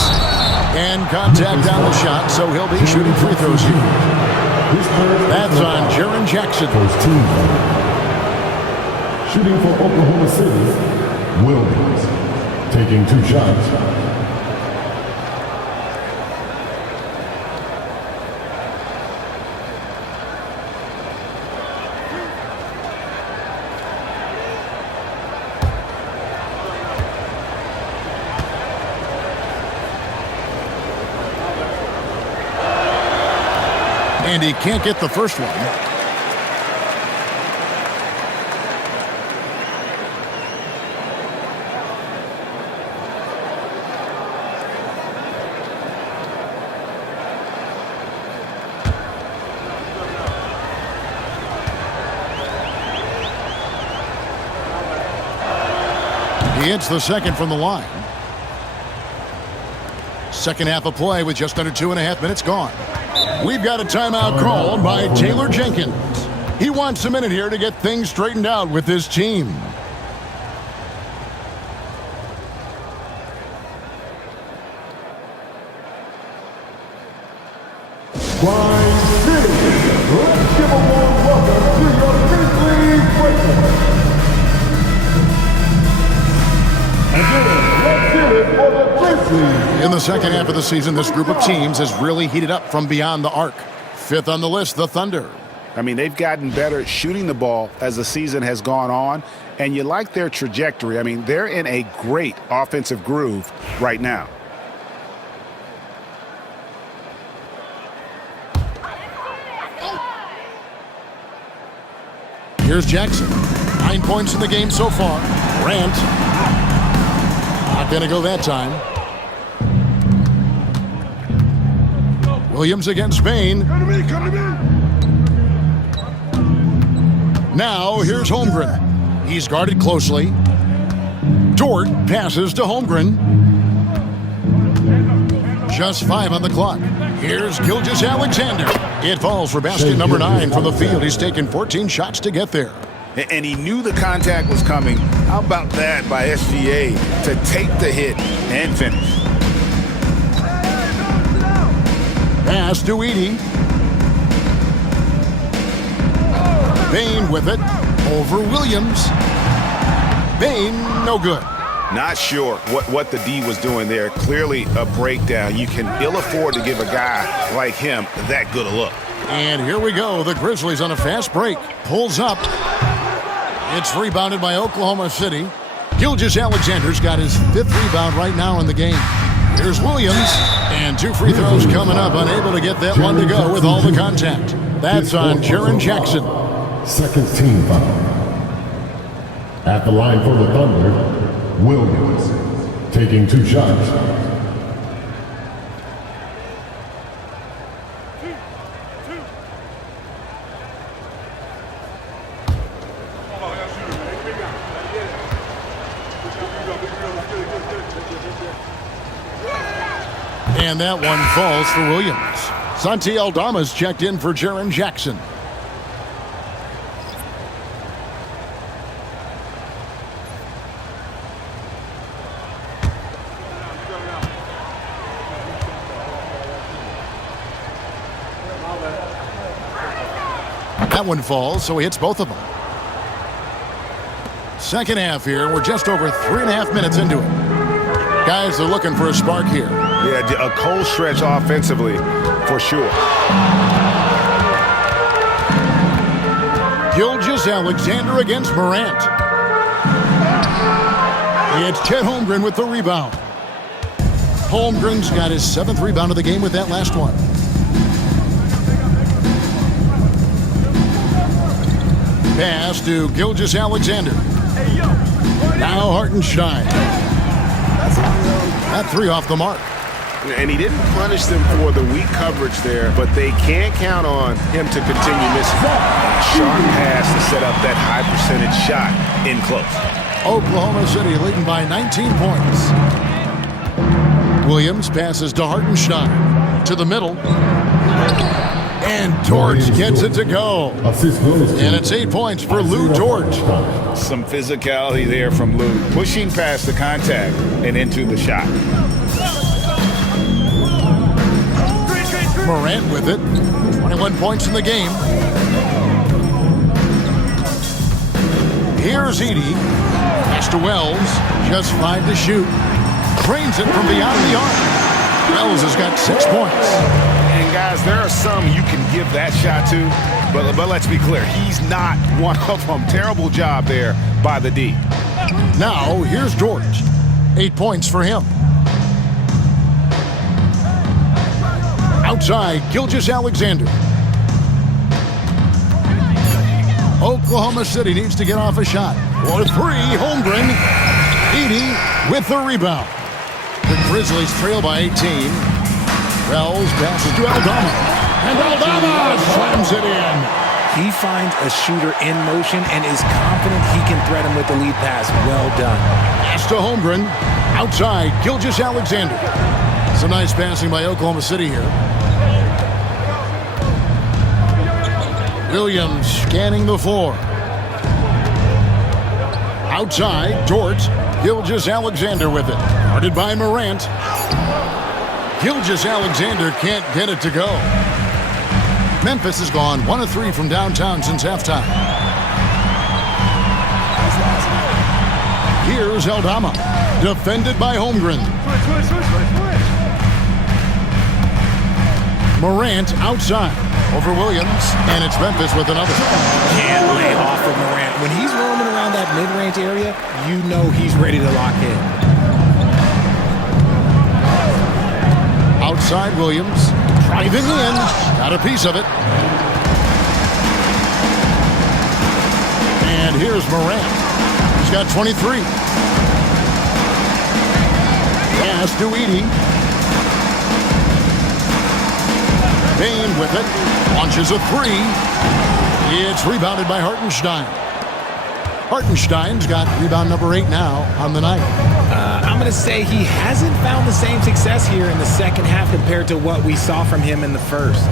And contact on the shot, so he'll be shooting free throws here. That's on Jaren Jackson. Shooting for Oklahoma City, Williams. Taking 2 shots. And he can't get the first one. He hits the second from the line. Second half of play with just under 2.5 minutes gone. We've got a timeout called by Taylor Jenkins. He wants a minute here to get things straightened out with his team. Let's give a warm welcome to your Grizzlies breakers. Again, let's hear it for the Grizzlies. In the second half of the season, this group of teams has really heated up from beyond the arc. Fifth on the list, the Thunder. I mean, they've gotten better shooting the ball as the season has gone on, and you like their trajectory. I mean, they're in a great offensive groove right now. Here's Jackson. 9 points in the game so far. Grant. Not going to go that time. Williams against Bain. Come to me, come to me. Now here's Holmgren. He's guarded closely. Dort passes to Holmgren. Just 5 on the clock. Here's Gilgeous-Alexander. It falls for basket number 9 from the field. He's taken 14 shots to get there. And he knew the contact was coming. How about that by SGA to take the hit and finish? Pass to Edey. Bain with it. Over Williams. Bain, no good. Not sure what the D was doing there. Clearly a breakdown. You can ill afford to give a guy like him that good a look. And here we go. The Grizzlies on a fast break. Pulls up. It's rebounded by Oklahoma City. Gilgeous-Alexander's got his 5th rebound right now in the game. Here's Williams. And 2 free throws coming up. Unable to get that one to go with all the contact. That's on Jaren Jackson. Second team foul. At the line for the Thunder, Williams. Taking 2 shots. And that one falls for Williams. Santi Aldama's checked in for Jaren Jackson. That one falls, so he hits both of them. Second half here. We're just over 3.5 minutes into it. Guys are looking for a spark here. Yeah, a cold stretch offensively, for sure. Gilgeous-Alexander against Morant. It's Chet Holmgren with the rebound. Holmgren's got his 7th rebound of the game with that last one. Pass to Gilgeous-Alexander. Now Hartenstein. That 3 off the mark. And he didn't punish them for the weak coverage there, but they can't count on him to continue missing. Sharp pass to set up that high percentage shot in close. Oklahoma City leading by 19 points. Williams passes to Hartenstein. To the middle. And George gets it to go. And it's 8 points for Lou George. Some physicality there from Lou, pushing past the contact and into the shot. Morant with it. 21 points in the game. Here's Edey. Pass to Wells. Just 5 to shoot. Drains it from beyond the arc. Wells has got 6 points. And guys, there are some you can give that shot to, but let's be clear, he's not one of them. Terrible job there by the D. Now, here's George. 8 points for him. Outside, Gilgeous-Alexander. Oklahoma City needs to get off a shot. For 3, Holmgren. Edey with the rebound. The Grizzlies trail by 18. Wells passes to Aldama. And Aldama slams it in. He finds a shooter in motion and is confident he can threat him with the lead pass. Well done. Pass to Holmgren. Outside, Gilgeous-Alexander. Some nice passing by Oklahoma City here. Williams scanning the floor. Outside, George. Gilgeous-Alexander with it. Guarded by Morant. Gilgeous-Alexander can't get it to go. Memphis has gone 1 of 3 from downtown since halftime. Here's Aldama. Defended by Holmgren. Morant outside. Over Williams, and it's Memphis with another. Can't lay off of Morant. When he's roaming around that mid-range area, you know he's ready to lock in. Outside Williams, driving in, got a piece of it. And here's Morant. He's got 23. Pass to Edey. Bain with it. Launches a 3. It's rebounded by Hartenstein. Hartenstein's got rebound number 8 now on the night. I'm going to say he hasn't found the same success here in the second half compared to what we saw from him in the first.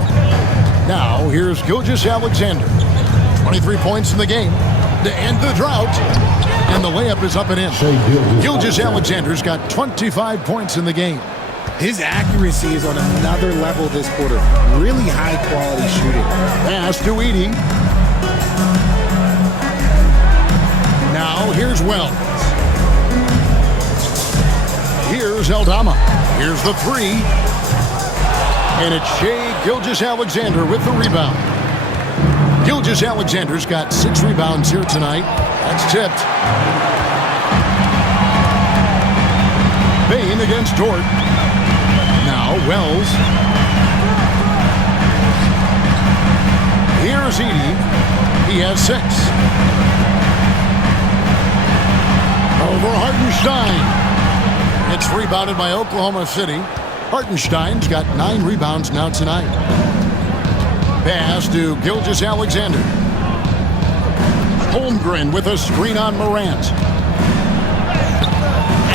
Now, here's Gilgeous-Alexander. 23 points in the game to end the drought. And the layup is up and in. Gilgeous-Alexander's got 25 points in the game. His accuracy is on another level this quarter. Really high-quality shooting. Pass to Edey. Now, here's Wells. Here's Aldama. Here's the 3. And it's Shai Gilgeous-Alexander with the rebound. Gilgeous-Alexander's got 6 rebounds here tonight. That's tipped. Bain against Dort. Now Wells. Here's Edey. He has 6. Over Hartenstein. It's rebounded by Oklahoma City. Hartenstein's got 9 rebounds now tonight. Pass to Gilgeous-Alexander. Holmgren with a screen on Morant.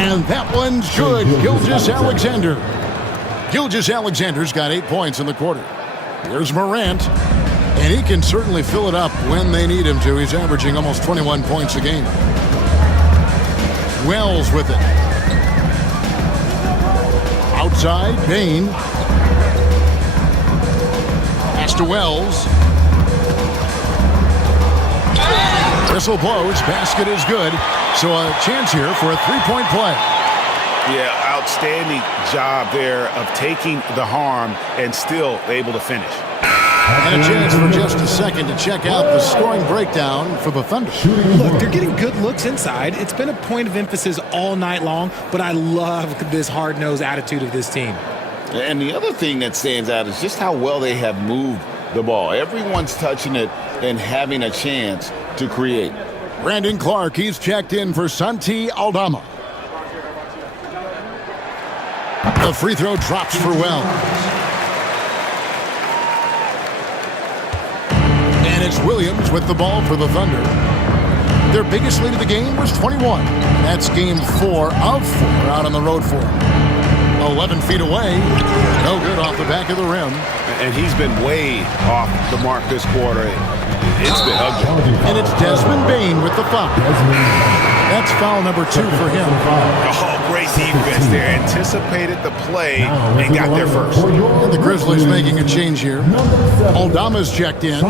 And that one's good. Gilgeous-Alexander. Gilgeous-Alexander's got 8 points in the quarter. Here's Morant. And he can certainly fill it up when they need him to. He's averaging almost 21 points a game. Wells with it. Outside, Bain. Pass to Wells. Whistle blows. Basket is good. So a chance here for a three-point play. Yeah, outstanding job there of taking the harm and still able to finish. And a chance for just a second to check out the scoring breakdown for the Thunder. Look, they're getting good looks inside. It's been a point of emphasis all night long, but I love this hard-nosed attitude of this team. And the other thing that stands out is just how well they have moved the ball. Everyone's touching it and having a chance to create. Brandon Clark, he's checked in for Santi Aldama. The free throw drops for Wells. And it's Williams with the ball for the Thunder. Their biggest lead of the game was 21. That's game 4 of 4 out on the road for them. 11 feet away. No good off the back of the rim. And he's been way off the mark this quarter. It's been ugly. And it's Desmond Bane with the foul. That's foul number 2 for him. Oh, great defense there. Anticipated the play and got there first. And the Grizzlies making a change here. Aldama's checked in.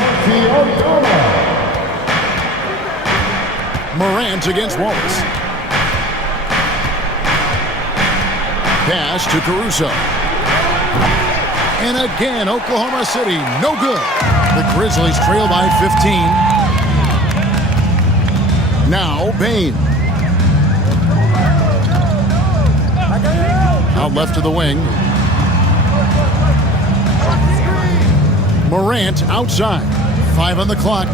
Morant against Wallace. Pass to Caruso. And again, Oklahoma City, no good. The Grizzlies trail by 15. Now Bane. Out left to the wing. Morant outside. 5 on the clock.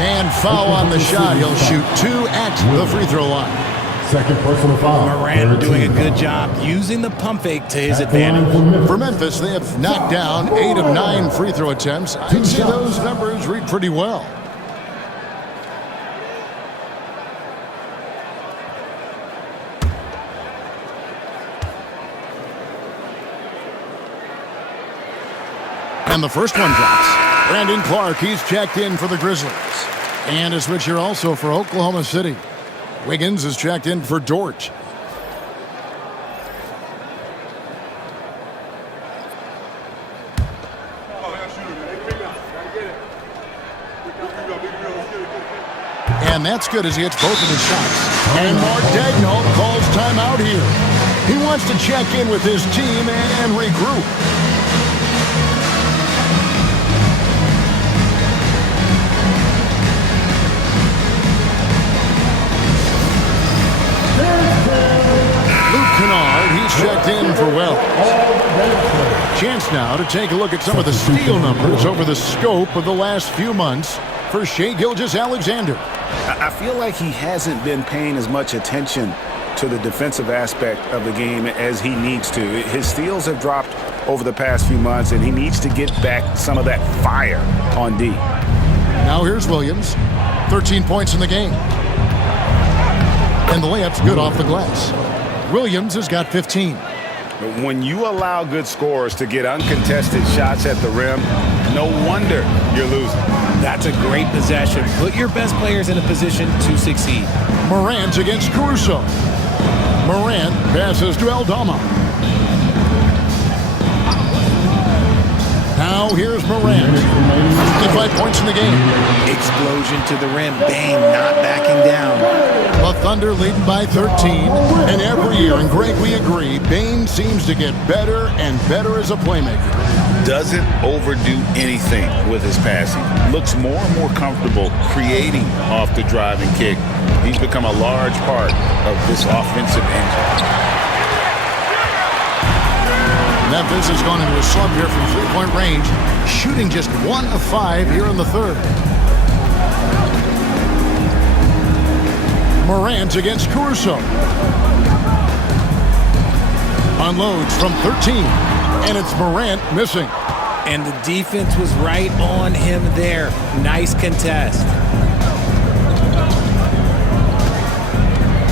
And foul on the shot. He'll shoot 2 at the free throw line. Second personal foul. Morant doing a good job using the pump fake to his advantage. For Memphis, they have knocked down 8 of 9 free throw attempts. I'd say those numbers read pretty well. And the first one drops. Brandon Clark, he's checked in for the Grizzlies. And a switch here also for Oklahoma City. Wiggins is checked in for Dort. And that's good as he hits both of his shots. And Mark Daigneault calls timeout here. He wants to check in with his team and regroup. He's checked in for Wells. Chance now to take a look at some of the steal numbers over the scope of the last few months for Shai Gilgeous-Alexander. I feel like he hasn't been paying as much attention to the defensive aspect of the game as he needs to. His steals have dropped over the past few months, and he needs to get back some of that fire on D. Now here's Williams. 13 points in the game. And the layup's good off the glass. Williams has got 15. When you allow good scorers to get uncontested shots at the rim, no wonder you're losing. That's a great possession. Put your best players in a position to succeed. Morant against Caruso. Morant passes to Aldama. Now here's Morant. 55 points in the game. Explosion to the rim. Bane not backing down. The Thunder leading by 13. And every year, and Greg, we agree, Bane seems to get better and better as a playmaker. Doesn't overdo anything with his passing. Looks more and more comfortable creating off the driving kick. He's become a large part of this offensive engine. Memphis has gone into a slump here from three-point range, shooting just 1 of 5 here in the third. Morant against Caruso. Unloads from 13, and it's Morant missing. And the defense was right on him there. Nice contest.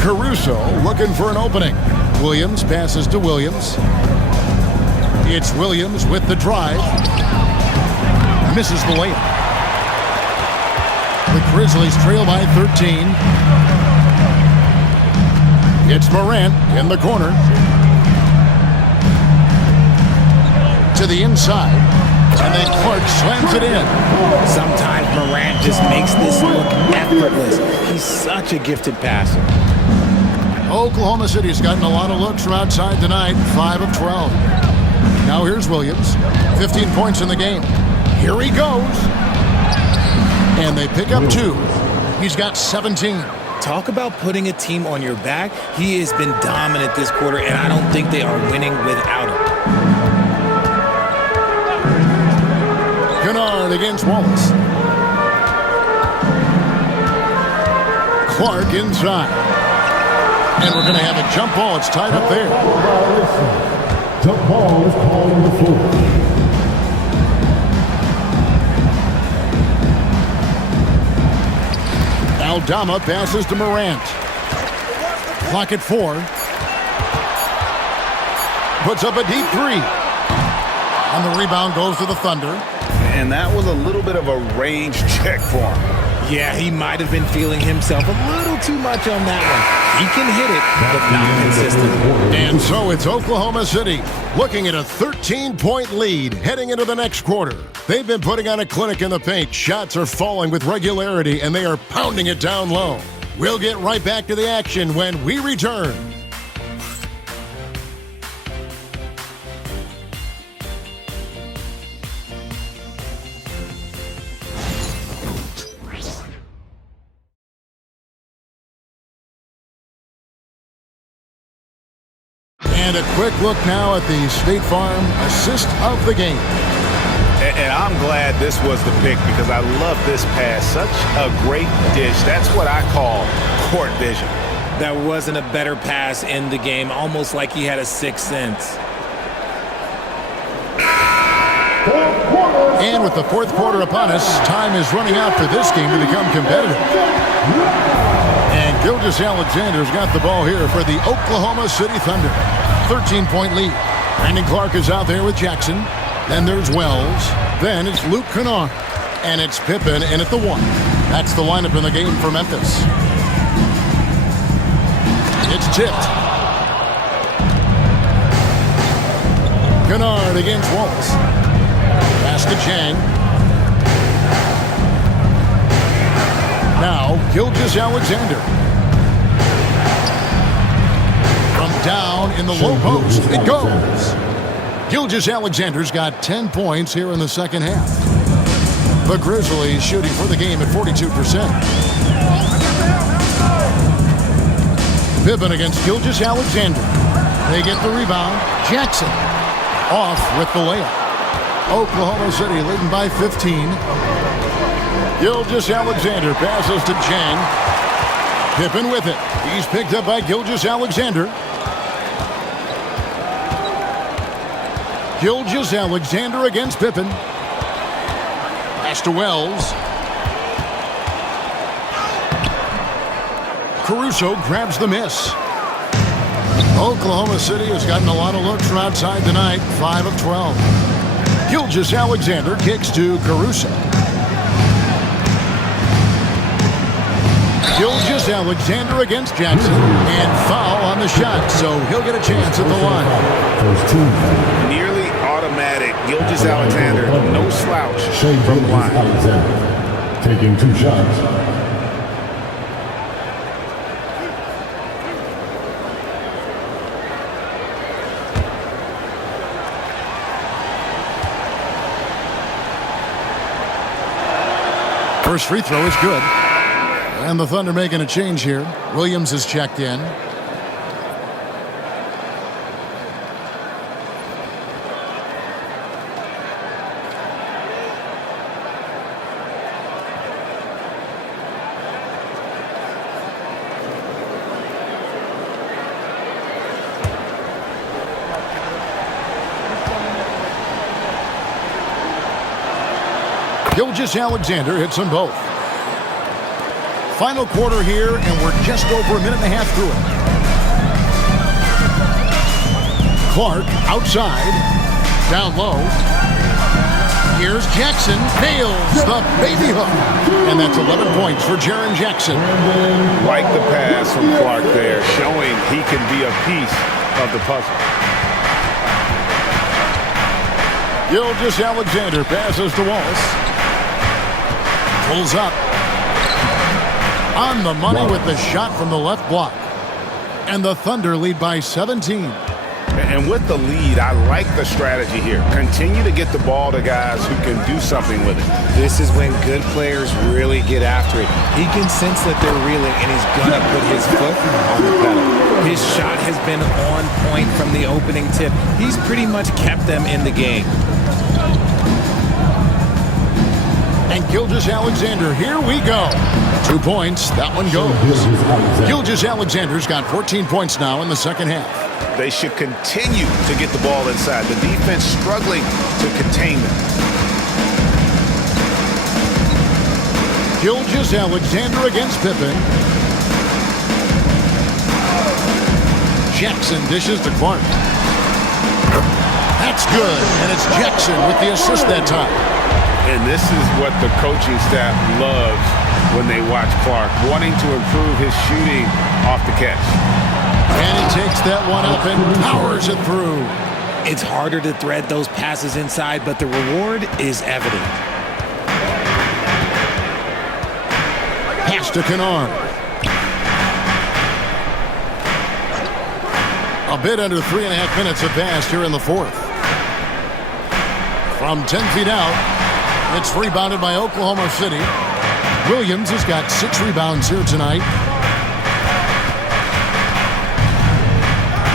Caruso looking for an opening. Williams passes to Williams. It's Williams with the drive. Misses the layup. The Grizzlies trail by 13. It's Morant in the corner. To the inside. And then Clark slams it in. Sometimes Morant just makes this look effortless. He's such a gifted passer. Oklahoma City's gotten a lot of looks from outside tonight. 5 of 12. Now here's Williams. 15 points in the game. Here he goes. And they pick up 2. He's got 17. Talk about putting a team on your back. He has been dominant this quarter, and I don't think they are winning without him. Kennard against Wallace. Clark inside. And we're going to have a jump ball. It's tied up there. Jump ball is called on the floor. Aldama passes to Morant. Clock at 4. puts up a deep three. And the rebound goes to the Thunder. And that was a little bit of a range check for him. Yeah, he might have been feeling himself a little too much on that one. He can hit it, but not consistent. And so it's Oklahoma City looking at a 13-point lead heading into the next quarter. They've been putting on a clinic in the paint. Shots are falling with regularity, and they are pounding it down low. We'll get right back to the action when we return. And a quick look now at the State Farm assist of the game. And I'm glad this was the pick because I love this pass. Such a great dish. That's what I call court vision. There wasn't a better pass in the game, almost like he had a sixth sense. And with the fourth quarter upon us, time is running out for this game to become competitive. And Gilgeous-Alexander's got the ball here for the Oklahoma City Thunder. 13-point lead. Brandon Clark is out there with Jackson. Then there's Wells. Then it's Luke Kennard. And it's Pippen in at the 1. That's the lineup in the game for Memphis. It's tipped. Kennard against Wallace. Pass to Chang. Now, Gilgeous-Alexander. From down in the low post, it goes. Gilgeous-Alexander's got 10 points here in the second half. The Grizzlies shooting for the game at 42%. Pippen against Gilgeous-Alexander. They get the rebound. Jackson off with the layup. Oklahoma City leading by 15. Gilgeous-Alexander passes to Chang. Pippen with it. He's picked up by Gilgeous-Alexander. Gilgeous-Alexander against Pippen. Pass to Wells. Caruso grabs the miss. Oklahoma City has gotten a lot of looks from outside tonight. 5 of 12. Gilgeous-Alexander kicks to Caruso. Gilgeous-Alexander against Jackson. And foul on the shot, so he'll get a chance at the line. Nearly automatic. Gilgeous-Alexander, no slouch from the line. Taking 2 shots. First free throw is good. And the Thunder making a change here. Williams is checked in. Gilgeous-Alexander hits them both. Final quarter here, and we're just over a minute and a half through it. Clark outside, down low. Here's Jackson, nails the baby hook. And that's 11 points for Jaren Jackson. Like the pass from Clark there, showing he can be a piece of the puzzle. Gilgeous-Alexander passes to Wallace. Pulls up. On the money with the shot from the left block. And the Thunder lead by 17. And with the lead, I like the strategy here. Continue to get the ball to guys who can do something with it. This is when good players really get after it. He can sense that they're reeling, and he's going to put his foot on the pedal. His shot has been on point from the opening tip. He's pretty much kept them in the game. And Gilgeous-Alexander, here we go. 2 points, that one goes. Gilgeous-Alexander's got 14 points now in the second half. They should continue to get the ball inside. The defense struggling to contain them. Gilgeous-Alexander against Pippen. Jackson dishes to Clark. That's good, and it's Jackson with the assist that time. And this is what the coaching staff loves when they watch Clark, wanting to improve his shooting off the catch. And he takes that one up and powers it through. It's harder to thread those passes inside, but the reward is evident. Pass to Kennard. A bit under 3.5 minutes have passed here in the fourth. From 10 feet out, it's rebounded by Oklahoma City. Williams has got 6 rebounds here tonight.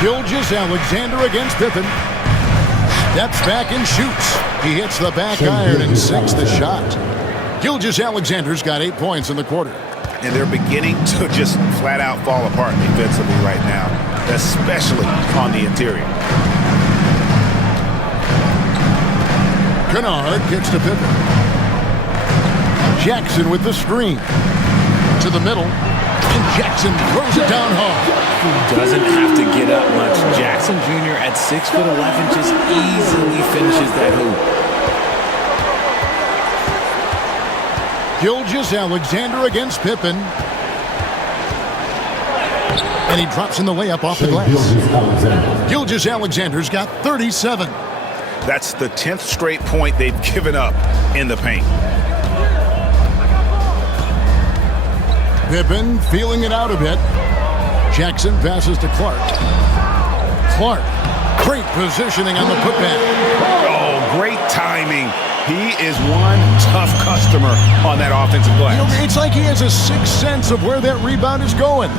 Gilgeous-Alexander against Pippen. Steps back and shoots. He hits the back iron and sinks the shot. Gilgeous-Alexander's got 8 points in the quarter. And they're beginning to just flat out fall apart defensively right now, especially on the interior. Kennard kicks to Pippen. Jackson with the screen. To the middle. And Jackson throws it down hard. Doesn't have to get up much. Jackson Jr. at 6'11" just easily finishes that hoop. Gilgeous-Alexander against Pippen. And he drops in the layup off the glass. Gilgeous-Alexander's got 37. That's the 10th straight point they've given up in the paint. Pippen feeling it out a bit. Jackson passes to Clark. Clark, great positioning on the putback. Oh, great timing. He is one tough customer on that offensive glass. You know, it's like he has a sixth sense of where that rebound is going.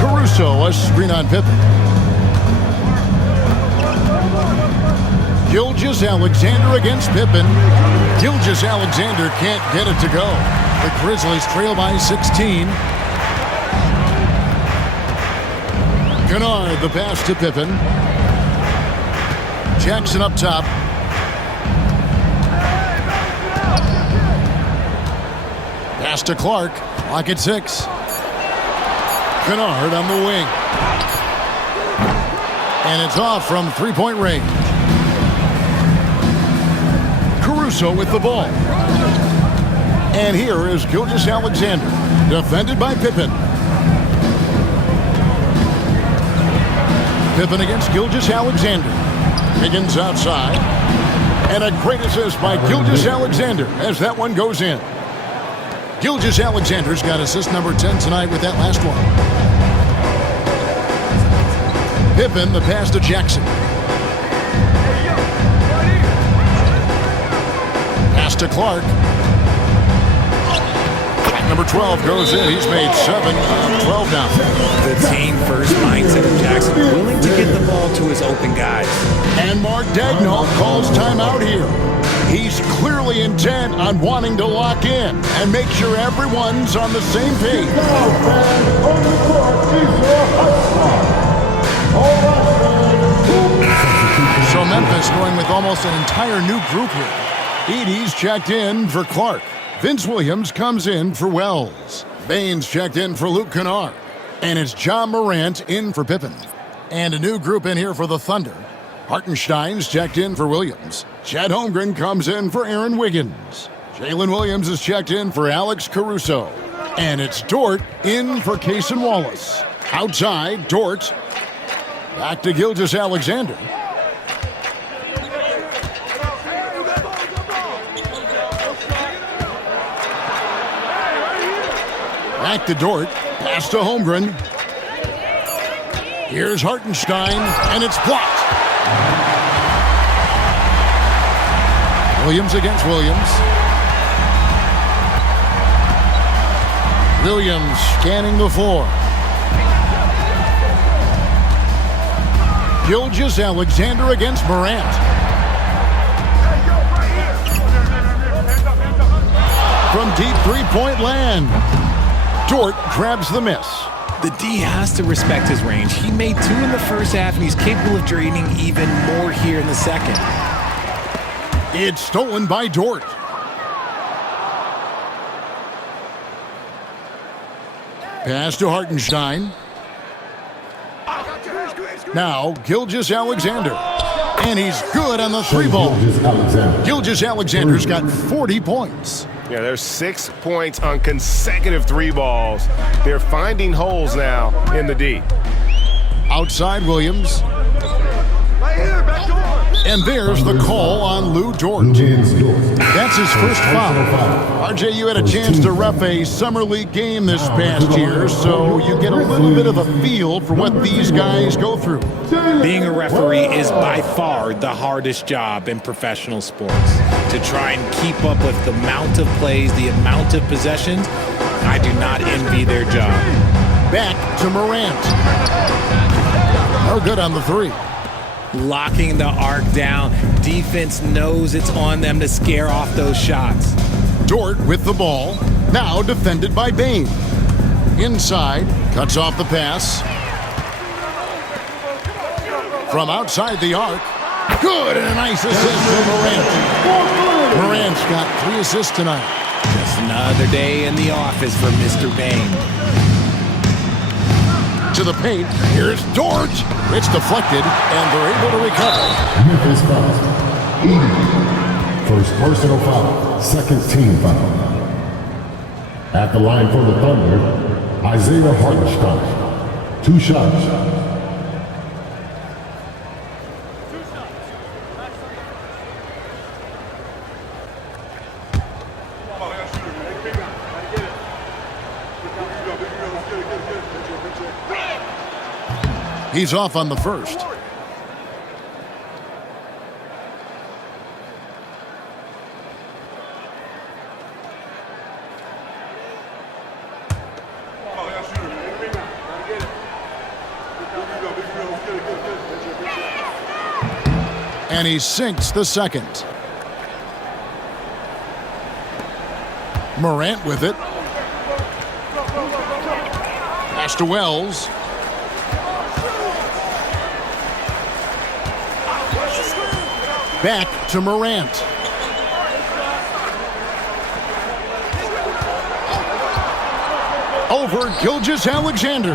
Caruso, a screen on Pippen. Gilgeous-Alexander against Pippen. Gilgeous-Alexander can't get it to go. The Grizzlies trail by 16. Kennard, the pass to Pippen. Jackson up top. Pass to Clark. Clock at 6. Kennard on the wing. And it's off from three-point range. Caruso with the ball. And here is Gilgeous-Alexander, defended by Pippen. Pippen against Gilgeous-Alexander. Higgins outside. And a great assist by Gilgeous-Alexander as that one goes in. Gilgeous-Alexander's got assist number 10 tonight with that last one. Pippen, the pass to Jackson. Pass to Clark. Number 12 goes in. He's made 7 out of 12 now. The team first mindset of Jackson, willing to get the ball to his open guys. And Mark Daigneault calls timeout here. He's clearly intent on wanting to lock in and make sure everyone's on the same page. On the court is your So Memphis going with almost an entire new group here. Edey's checked in for Clark. Vince Williams comes in for Wells. Baines checked in for Luke Kennard. And it's John Morant in for Pippen. And a new group in here for the Thunder. Hartenstein's checked in for Williams. Chad Holmgren comes in for Aaron Wiggins. Jalen Williams is checked in for Alex Caruso. And it's Dort in for Cason Wallace. Outside, Dort. Back to Gilgeous-Alexander. Back to Dort. Pass to Holmgren. Here's Hartenstein, and it's blocked. Williams against Williams. Williams scanning the floor. Gilgeous-Alexander against Morant. From deep three-point land. Dort grabs the miss. The D has to respect his range. He made 2 in the first half, and he's capable of draining even more here in the second. It's stolen by Dort. Pass to Hartenstein. Now, Gilgeous-Alexander. And he's good on the three ball. Gilgeous-Alexander's got 40 points. Yeah, there's 6 points on consecutive three balls. They're finding holes now in the D. Outside Williams. And there's the call on Lou Dort. That's his first foul. RJ, you had a chance to ref a summer league game this past year, so you get a little bit of a feel for what these guys go through. Being a referee is by far the hardest job in professional sports. To try and keep up with the amount of plays, the amount of possessions, I do not envy their job. Back to Morant. No good on the three. Locking the arc down. Defense knows it's on them to scare off those shots. Dort with the ball. Now defended by Bane. Inside. Cuts off the pass. From outside the arc. Good, and a nice assist from Morant. Morant's got 3 assists tonight. Just another day in the office for Mr. Bane. To the paint. Here's Dort. It's deflected, and they're able to recover. Memphis fouls. 80. First personal foul. Second team foul. At the line for the Thunder, Isaiah Hartenstein. 2 shots. He's off on the first. And he sinks the second. Morant with it. Pass to Wells. Back to Morant. Over Gilgeous-Alexander.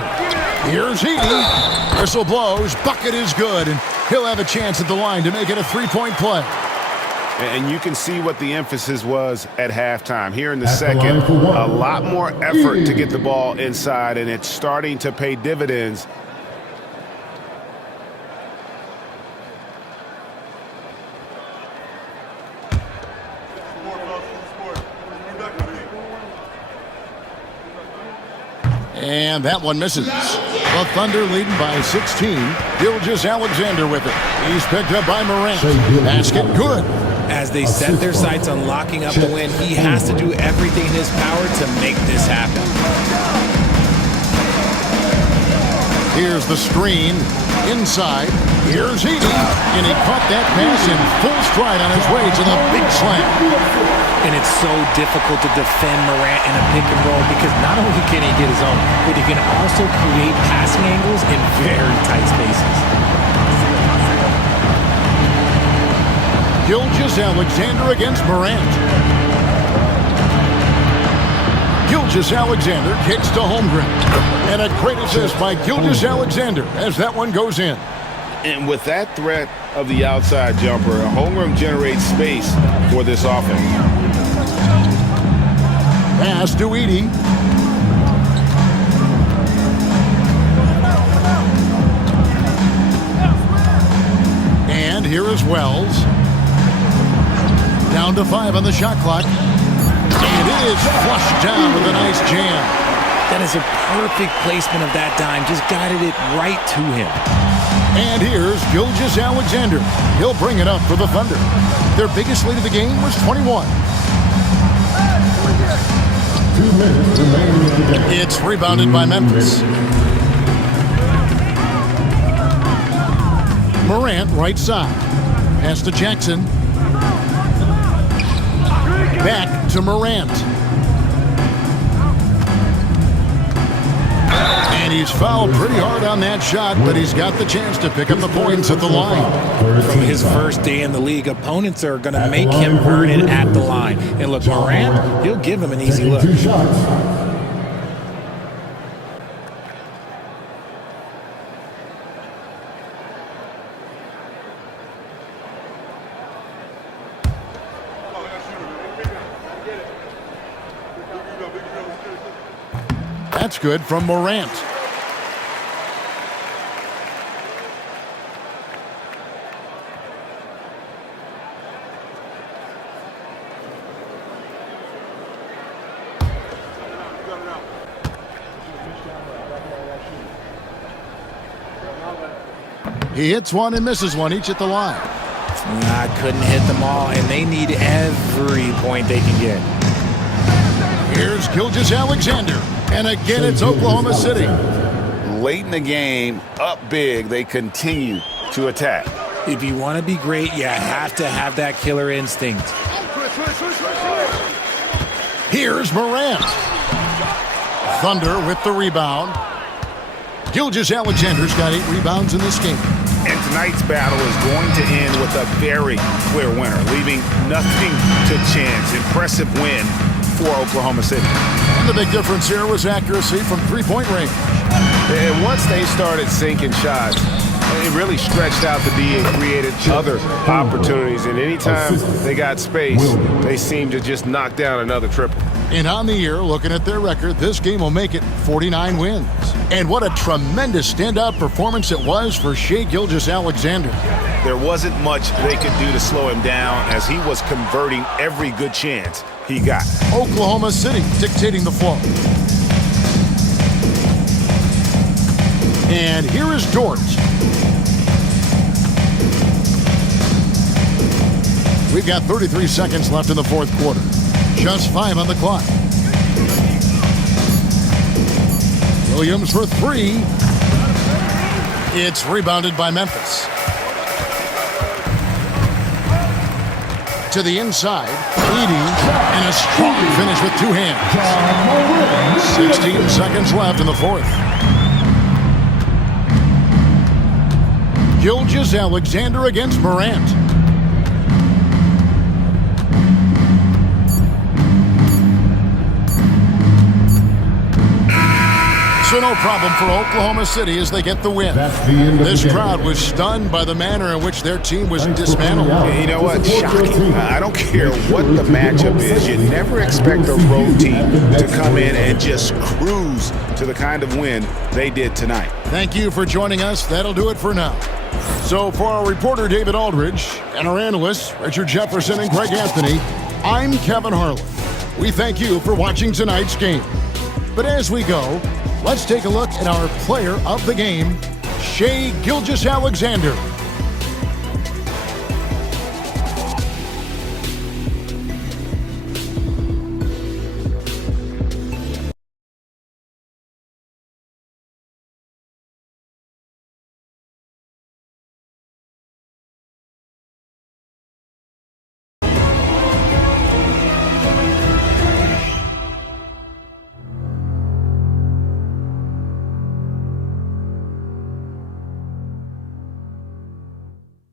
Here's Heaney. Whistle blows. Bucket is good. And he'll have a chance at the line to make it a 3-point play. And you can see what the emphasis was at halftime. Here in the second, a lot more effort to get the ball inside, and it's starting to pay dividends. And that one misses. The Thunder leading by 16. Gilgeous-Alexander with it. He's picked up by Morant. Basket good. As they set their sights on locking up the win, he has to do everything in his power to make this happen. Here's the screen. Inside. Here's Heaney. And he caught that pass in full stride on his way to the big slam. And it's so difficult to defend Morant in a pick and roll because not only can he get his own, but he can also create passing angles in very tight spaces. Gilgeous-Alexander against Morant. Gilgeous-Alexander kicks to Holmgren. And a great assist by Gilgeous-Alexander as that one goes in. And with that threat of the outside jumper, Holmgren generates space for this offense. Pass to Edey. And here is Wells. Down to 5 on the shot clock. And it is flushed down with a nice jam. That is a perfect placement of that dime. Just guided it right to him. And here's Gilgeous-Alexander. He'll bring it up for the Thunder. Their biggest lead of the game was 21. 2 minutes remaining in the game. It's rebounded by Memphis. Morant right side. Pass to Jackson. Back to Morant. And he's fouled pretty hard on that shot, but he's got the chance to pick up the points at the line. From his first day in the league, opponents are going to make him earn it at the line. And look, Morant, he'll give him an easy look. 2 shots. That's good from Morant. He hits one and misses one, each at the line. I couldn't hit them all, and they need every point they can get. Here's Gilgeous-Alexander, and again it's Oklahoma City. Late in the game, up big, they continue to attack. If you want to be great, you have to have that killer instinct. Here's Morant. Thunder with the rebound. Gilgeous-Alexander's got 8 rebounds in this game. And tonight's battle is going to end with a very clear winner, leaving nothing to chance. Impressive win for Oklahoma City. And the big difference here was accuracy from three-point range. And once they started sinking shots, it really stretched out the D and created other opportunities. And anytime they got space, they seemed to just knock down another triple. And on the year, looking at their record, this game will make it 49 wins. And what a tremendous standout performance it was for Shai Gilgeous-Alexander. There wasn't much they could do to slow him down as he was converting every good chance he got. Oklahoma City dictating the flow. And here is Dort. We've got 33 seconds left in the fourth quarter. Just 5 on the clock. Williams for 3. It's rebounded by Memphis. To the inside, Edey, and a strong finish with 2 hands. 16 seconds left in the fourth. Gilgeous-Alexander against Morant. So no problem for Oklahoma City as they get the win. This crowd was stunned by the manner in which their team was dismantled. You know what? Shocking. I don't care what the matchup is. You never expect a road team to come in and just cruise to the kind of win they did tonight. Thank you for joining us. That'll do it for now. So for our reporter, David Aldridge, and our analysts, Richard Jefferson and Greg Anthony, I'm Kevin Harlan. We thank you for watching tonight's game. But as we go, let's take a look at our player of the game, Shai Gilgeous-Alexander.